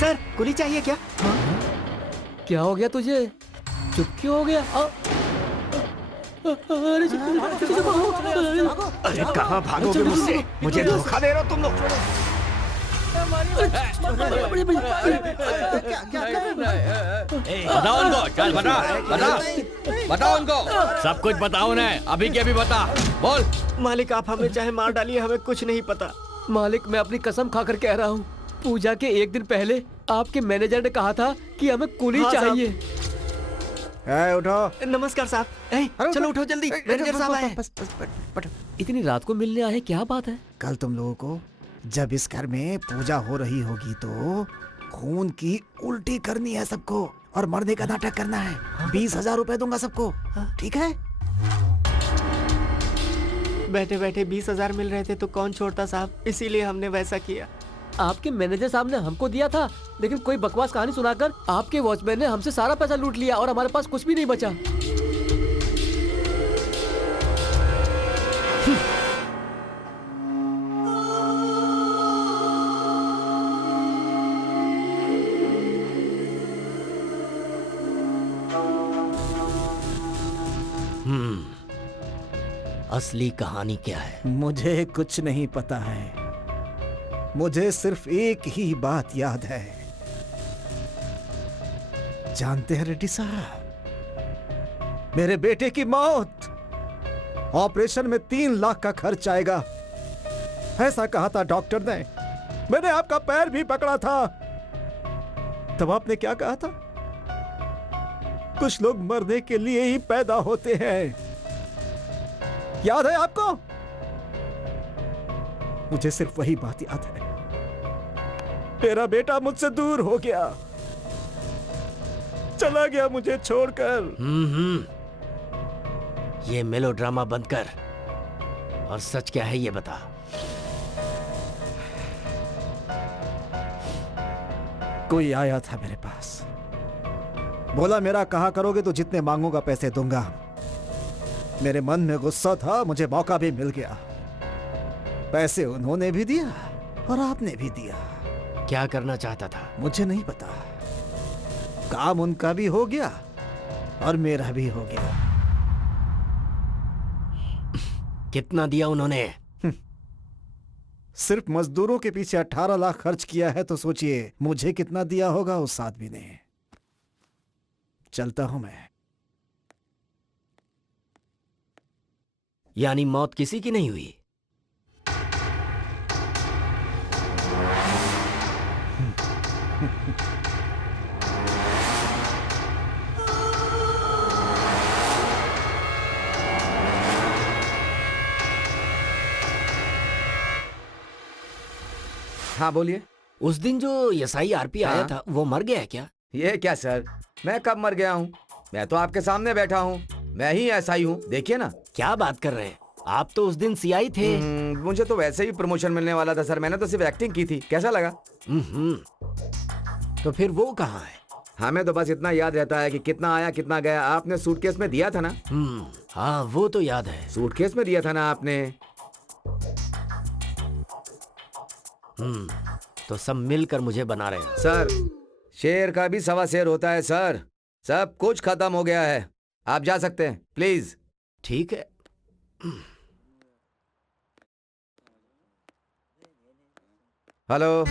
सर, कुली चाहिए क्या? क्या हो गया तुझे? चुप क्यों हो गया? अरे कहाँ भागोगे मुझसे? मुझे धोखा दे रहे हो तुम लोग। बताओ उनको, चल बता, बताओ उनको, सब कुछ बताओ उन्हें, अभी के अभी बता, बोल। मालिक, आप हमें चाहे मार डालिए, हमें कुछ नहीं पता। मालिक, मैं अपनी कसम खाकर कह रहा हूँ, पूजा के एक दिन पहले आपके मैनेजर ने कहा था कि हमें कुली चाहिए। उठो। नमस्कार साहब। चलो उठो जल्दी, मैनेजर साहब आए। इतनी रात को मिलने आए, क्या बात है? कल तुम लोगों को जब इस घर में पूजा हो रही होगी तो खून की उल्टी करनी है सबको, और मरने का नाटक करना है। 20,000 रुपए दूंगा सबको, ठीक है? बैठे बैठे 20,000 मिल रहे थे तो कौन छोड़ता साहब, इसीलिए हमने वैसा किया। आपके मैनेजर साहब ने हमको दिया था, लेकिन कोई बकवास कहानी सुनाकर आपके वॉचमैन ने हमसे सारा पैसा लूट लिया और हमारे पास कुछ भी नहीं बचा। असली कहानी क्या है? मुझे कुछ नहीं पता है। मुझे सिर्फ एक ही बात याद है। जानते हैं रेड्डी साहब, मेरे बेटे की मौत, ऑपरेशन में 3 लाख का खर्च आएगा, ऐसा कहा था डॉक्टर ने। मैंने आपका पैर भी पकड़ा था। तब आपने क्या कहा था? कुछ लोग मरने के लिए ही पैदा होते हैं। याद है आपको? मुझे सिर्फ वही बात याद है। मेरा बेटा मुझसे दूर हो गया, चला गया मुझे छोड़कर। ये मेलोड्रामा बंद कर और सच क्या है ये बता। कोई आया था मेरे पास, बोला मेरा कहा करोगे तो जितने मांगूंगा पैसे दूंगा। मेरे मन में गुस्सा था, मुझे मौका भी मिल गया। पैसे उन्होंने भी दिया और आपने भी दिया। क्या करना चाहता था? मुझे नहीं पता। काम उनका भी हो गया और मेरा भी हो गया। कितना दिया उन्होंने? सिर्फ मजदूरों के पीछे 18 लाख खर्च किया है, तो सोचिए मुझे कितना दिया होगा उस आदमी ने। चलता हूं मैं। यानी मौत किसी की नहीं हुई? हाँ बोलिए। उस दिन जो एसआई आरपी आया था वो मर गया है क्या? ये क्या सर, मैं कब मर गया हूँ? मैं तो आपके सामने बैठा हूँ, मैं ही एसआई हूँ, देखिए ना। क्या बात कर रहे हैं, आप तो उस दिन सीआई थे। मुझे तो वैसे ही प्रमोशन मिलने वाला था सर, मैंने तो सिर्फ एक्टिंग की थी। कैसा लगा? तो फिर वो कहाँ है? हमें तो बस इतना याद रहता है कि कितना आया कितना गया। आपने सूटकेस में दिया था ना? हाँ वो तो याद है। सूटकेस में दिया था ना आपने? तो सब मिलकर मुझे बना रहे हैं। सर, शेर का भी 1.25 शेर होता है सर। सब कुछ खत्म हो गया है, आप जा सकते हैं प्लीज। ठीक है। हेलो,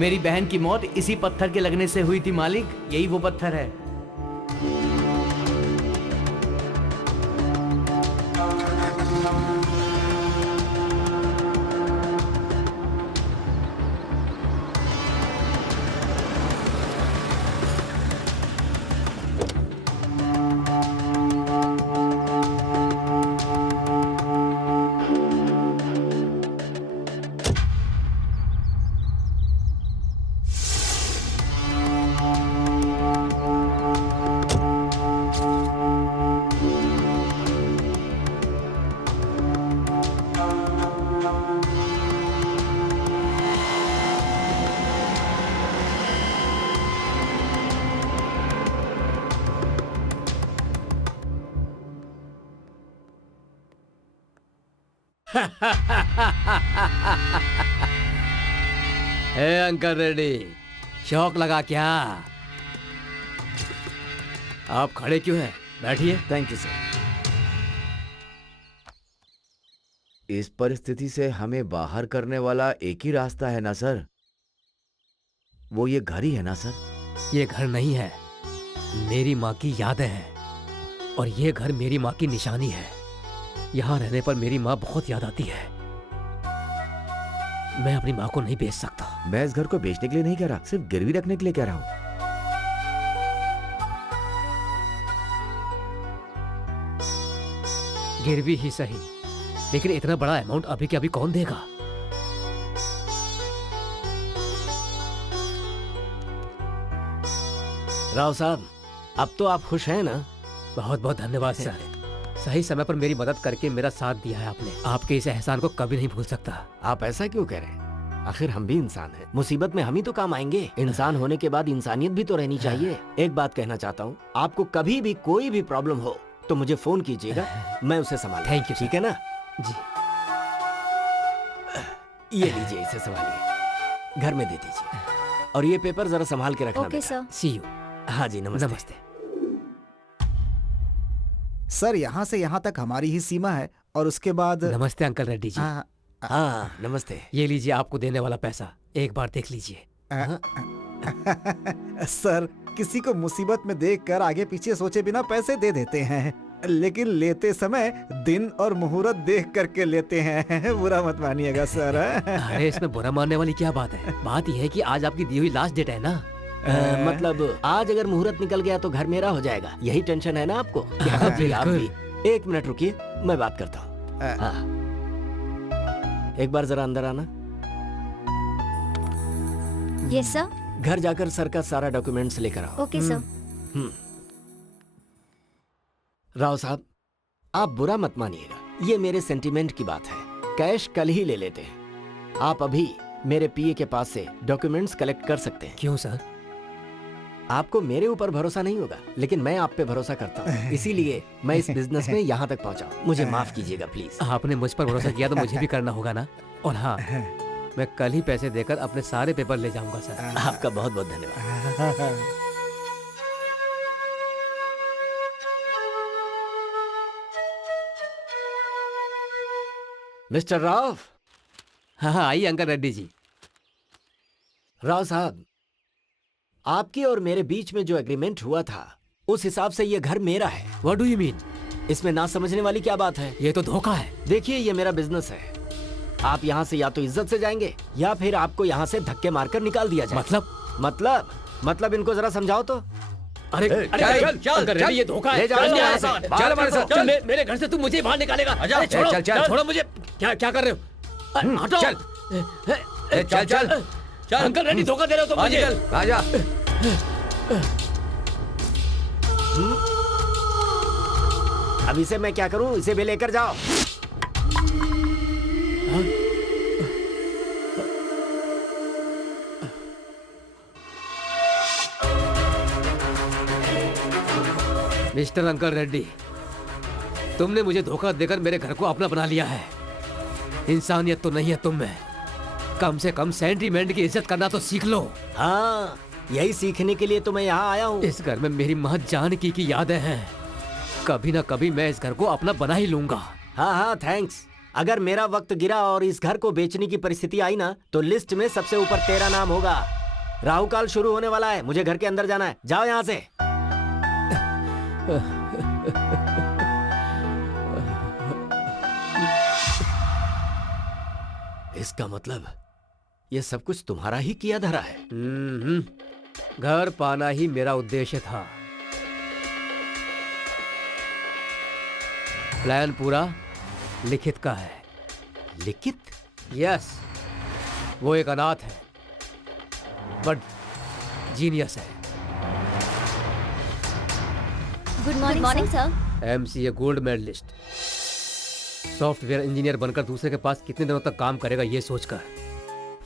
मेरी बहन की मौत इसी पत्थर के लगने से हुई थी मालिक। यही वो पत्थर है। ए अंकल रेड्डी, शौक लगा क्या? आप खड़े क्यों हैं? बैठिए। Thank you sir. इस परिस्थिति से हमें बाहर करने वाला एक ही रास्ता है ना सर? वो ये घर ही है ना सर? ये घर नहीं है, मेरी माँ की यादें हैं और ये घर मेरी माँ की निशानी है। यहाँ रहने पर मेरी माँ बहुत याद आती है। मैं अपनी माँ को नहीं बेच सकता। मैं इस घर को बेचने के लिए नहीं कह रहा, सिर्फ गिरवी रखने के लिए कह रहा हूँ। गिरवी ही सही, लेकिन इतना बड़ा अमाउंट अभी के अभी कौन देगा? राव साहब, अब तो आप खुश हैं ना? बहुत बहुत धन्यवाद सर। सही समय पर मेरी मदद करके मेरा साथ दिया है आपने। आपके इस एहसान को कभी नहीं भूल सकता। आप ऐसा क्यों कह रहे हैं? आखिर हम भी इंसान हैं। मुसीबत में हम ही तो काम आएंगे। इंसान होने के बाद इंसानियत भी तो रहनी चाहिए। एक बात कहना चाहता हूँ, आपको कभी भी कोई भी प्रॉब्लम हो तो मुझे फोन कीजिएगा, मैं उसे संभाल। Thank you. ठीक है ना? जी। ये लीजिए, इसे संभालिए। घर में दे दीजिए। और ये पेपर जरा संभाल के रखना ओके बेटा। सर। See you. हाँ जी, नमस्ते। नमस्ते। सर यहाँ से यहाँ तक हमारी ही सीमा है और उसके बाद नमस्ते अंकल रेड्डी जी। हाँ, हाँ नमस्ते। ये लीजिए आपको देने वाला पैसा, एक बार देख लीजिए। सर किसी को मुसीबत में देखकर आगे पीछे सोचे बिना पैसे दे देते हैं, लेकिन लेते समय दिन और मुहूर्त देख करके लेते हैं। बुरा मत मानिएगा सर। अरे इसमें बुरा मानने वाली क्या बात है? बात यह है कि आज आपकी दी हुई लास्ट डेट है ना। मतलब आज अगर मुहूर्त निकल गया तो घर मेरा हो जाएगा, यही टेंशन है ना आपको? आप भी। एक मिनट रुकिए, मैं बात करता हूँ। हाँ। एक बार जरा अंदर आना। Yes sir. घर जाकर सर का सारा डॉक्यूमेंट्स लेकर आओ। Okay sir. राव साहब, आप बुरा मत मानिएगा, ये मेरे सेंटीमेंट की बात है। कैश कल ही ले लेते हैं। आप अभी मेरे पीए के पास से डॉक्यूमेंट्स कलेक्ट कर सकते हैं। क्यों सर? आपको मेरे ऊपर भरोसा नहीं होगा, लेकिन मैं आप पे भरोसा करता हूँ, इसीलिए मैं इस बिजनेस में यहाँ तक पहुँचा। मुझे माफ कीजिएगा प्लीज। आपने मुझ पर भरोसा किया तो मुझे भी करना होगा ना। और हाँ, मैं कल ही पैसे देकर अपने सारे पेपर ले जाऊंगा सर। आपका बहुत बहुत धन्यवाद। मिस्टर राव। हाँ आइए अंकल रेड्डी जी। राव साहब, आपके और मेरे बीच में जो एग्रीमेंट हुआ था उस हिसाब से ये घर मेरा है। What do you mean? इसमें ना समझने वाली क्या बात है? ये तो धोखा है। देखिए, ये मेरा बिजनेस है। आप यहाँ से या तो इज्जत से जाएंगे या फिर आपको यहाँ से धक्के मारकर निकाल दिया जाए। मतलब इनको जरा समझाओ तो। अरे चल अंकल रेड्डी, ये धोखा है। ले जाओ यहाँ से। चल हमारे साथ, चल। मेरे घर से तू मुझे बाहर निकालेगा? अरे छोड़ो, चल। छोड़ो मुझे। क्या कर रहे हो? हटो। चल। चल। अंकल रेड्डी, धोखा दे रहे हो तुम मुझे। राजा। अब इसे मैं क्या करूं? इसे भी लेकर जाओ। मिस्टर अंकल रेड्डी, तुमने मुझे धोखा देकर मेरे घर को अपना बना लिया है। इंसानियत तो नहीं है तुम में। कम से कम सेंटीमेंट की इज्जत करना तो सीख लो। हाँ, यही सीखने के लिए तो मैं यहाँ आया हूँ। इस घर में मेरी माँ जानकी की यादें हैं। कभी ना कभी मैं इस घर को अपना बना ही लूंगा। हाँ, थैंक्स। अगर मेरा वक्त गिरा और इस घर को बेचने की परिस्थिति आई ना, तो लिस्ट में सबसे ऊपर तेरा नाम होगा। राहु काल शुरू होने वाला है, मुझे घर के अंदर जाना है। जाओ यहाँ से। इसका मतलब ये सब कुछ तुम्हारा ही किया धरा है। घर पाना ही मेरा उद्देश्य था। प्लान पूरा लिखित का है। लिखित? यस, वो एक अनाथ है बट जीनियस है। Good morning sir. MCA gold medalist. Software engineer बनकर दूसरे के पास कितने दिनों तक काम करेगा ये सोचकर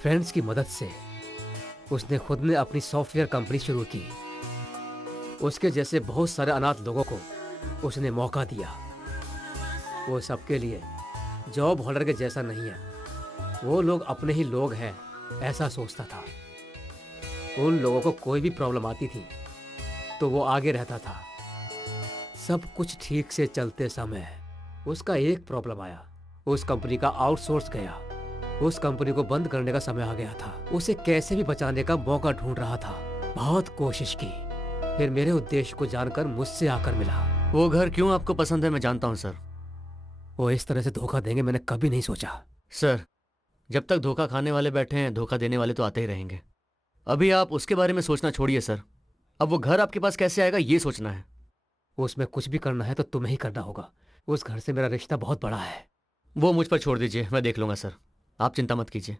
फ्रेंड्स की मदद से उसने खुद ने अपनी सॉफ्टवेयर कंपनी शुरू की। उसके जैसे बहुत सारे अनाथ लोगों को उसने मौका दिया। वो सबके लिए जॉब होल्डर के जैसा नहीं है, वो लोग अपने ही लोग हैं ऐसा सोचता था। उन लोगों को कोई भी प्रॉब्लम आती थी तो वो आगे रहता था। सब कुछ ठीक से चलते समय उसका एक प्रॉब्लम आया। उस कंपनी का आउटसोर्स गया। उस कंपनी को बंद करने का समय आ गया था। उसे कैसे भी बचाने का मौका ढूंढ रहा था। बहुत कोशिश की, फिर मेरे उद्देश्य को जानकर मुझसे आकर मिला। वो घर क्यों आपको पसंद है मैं जानता हूँ सर। वो इस तरह से धोखा देंगे मैंने कभी नहीं सोचा। सर, जब तक धोखा खाने वाले बैठे हैं, धोखा देने वाले तो आते ही रहेंगे। अभी आप उसके बारे में सोचना छोड़िए सर। अब वो घर आपके पास कैसे आएगा ये सोचना है। उसमें कुछ भी करना है तो तुम्हें ही करना होगा। उस घर से मेरा रिश्ता बहुत बड़ा है। वो मुझ पर छोड़ दीजिए, मैं देख लूंगा सर। आप चिंता मत कीजिए।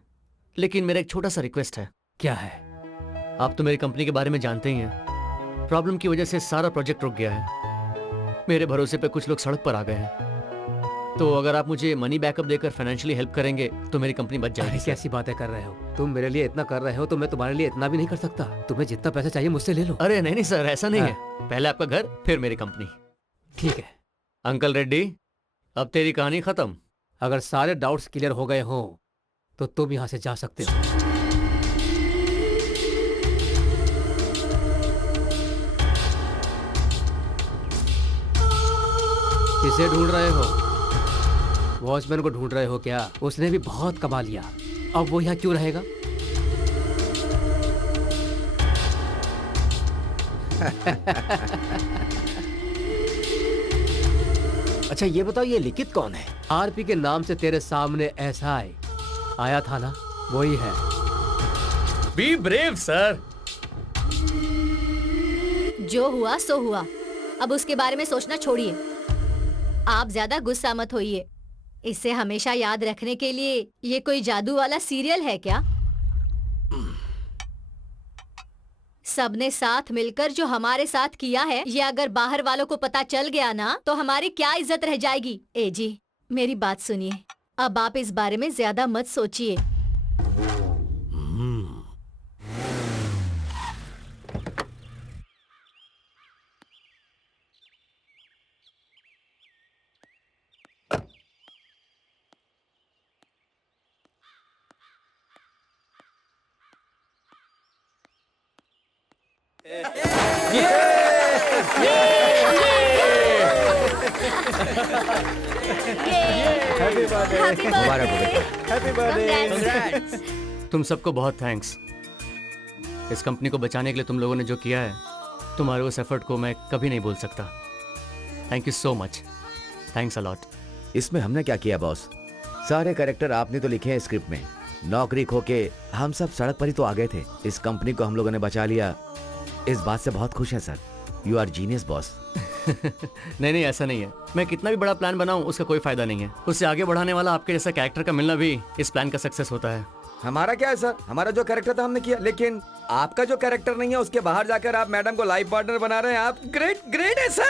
लेकिन मेरा एक छोटा सा रिक्वेस्ट है। क्या है? आप तो मेरी कंपनी के बारे में जानते ही हैं। प्रॉब्लम की वजह से सारा प्रोजेक्ट रुक गया है। मेरे भरोसे पे कुछ लोग सड़क पर आ गए हैं। तो अगर आप मुझे मनी बैकअप देकर फाइनेंशियली हेल्प करेंगे तो मेरी कंपनी बच जाएगी। कैसी बातें कर रहे हो तुम? मेरे लिए इतना कर रहे हो तो मैं तुम्हारे लिए इतना भी नहीं कर सकता। तुम्हें जितना पैसा चाहिए मुझसे ले लो। अरे नहीं सर, ऐसा नहीं है। पहले आपका घर फिर मेरी कंपनी। ठीक है अंकल रेड्डी, अब तेरी कहानी खत्म। अगर सारे डाउट्स क्लियर हो गए हो तो तुम यहाँ से जा सकते हो। किसे ढूंढ रहे हो? वॉचमैन को ढूंढ रहे हो क्या? उसने भी बहुत कमा लिया, अब वो यहाँ क्यों रहेगा? अच्छा ये बताओ, ये लिखित कौन है? आरपी के नाम से तेरे सामने ऐसा आया था ना, वही है। Be brave sir. जो हुआ सो हुआ, अब उसके बारे में सोचना छोड़िए। आप ज्यादा गुस्सा मत होइए। इसे हमेशा याद रखने के लिए ये कोई जादू वाला सीरियल है क्या? सबने साथ मिलकर जो हमारे साथ किया है, ये अगर बाहर वालों को पता चल गया ना, तो हमारी क्या इज्जत रह जाएगी। ए जी, मेरी बात सुनिए, अब आप इस बारे में ज्यादा मत सोचिए। मुबारक हो बेटा। Happy birthday. तुम सबको बहुत थैंक्स। इस कंपनी को बचाने के लिए तुम लोगों ने जो किया है, तुम्हारे उस एफर्ट को मैं कभी नहीं भूल सकता। Thank you so much. Thanks a lot. इसमें हमने क्या किया बॉस? सारे कैरेक्टर आपने तो लिखे हैं स्क्रिप्ट में। नौकरी खो के हम सब सड़क पर ही तो आ गए थे। इस कंपनी को हम लोगों ने बचा लिया, इस बात से बहुत खुश है sir. You are genius boss. नहीं ऐसा नहीं है। मैं कितना भी बड़ा प्लान बनाऊं उसका कोई फायदा नहीं है। उससे आगे बढ़ाने वाला आपके जैसा कैरेक्टर का मिलना भी इस प्लान का सक्सेस होता है। हमारा क्या है सर, हमारा जो कैरेक्टर था हमने किया, लेकिन आपका जो कैरेक्टर नहीं है उसके बाहर जाकर आप मैडम को लाइफ पार्टनर बना रहे हैं। आप ग्रेट ग्रेट है सर।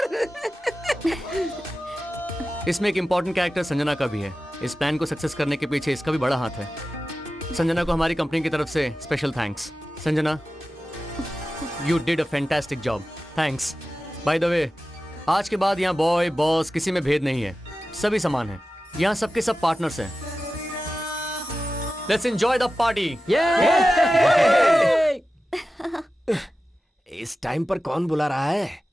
इसमें एक इम्पोर्टेंट कैरेक्टर संजना का भी है। इस प्लान को सक्सेस करने के पीछे इसका भी बड़ा हाथ है। संजना को हमारी कंपनी की तरफ से special thanks. Sanjana, you did a fantastic job. Thanks. By the way, आज के बाद यहाँ बॉय बॉस किसी में भेद नहीं है, सभी समान हैं। यहाँ सबके सब पार्टनर्स हैं। Let's enjoy the party. इस टाइम पर कौन बुला रहा है?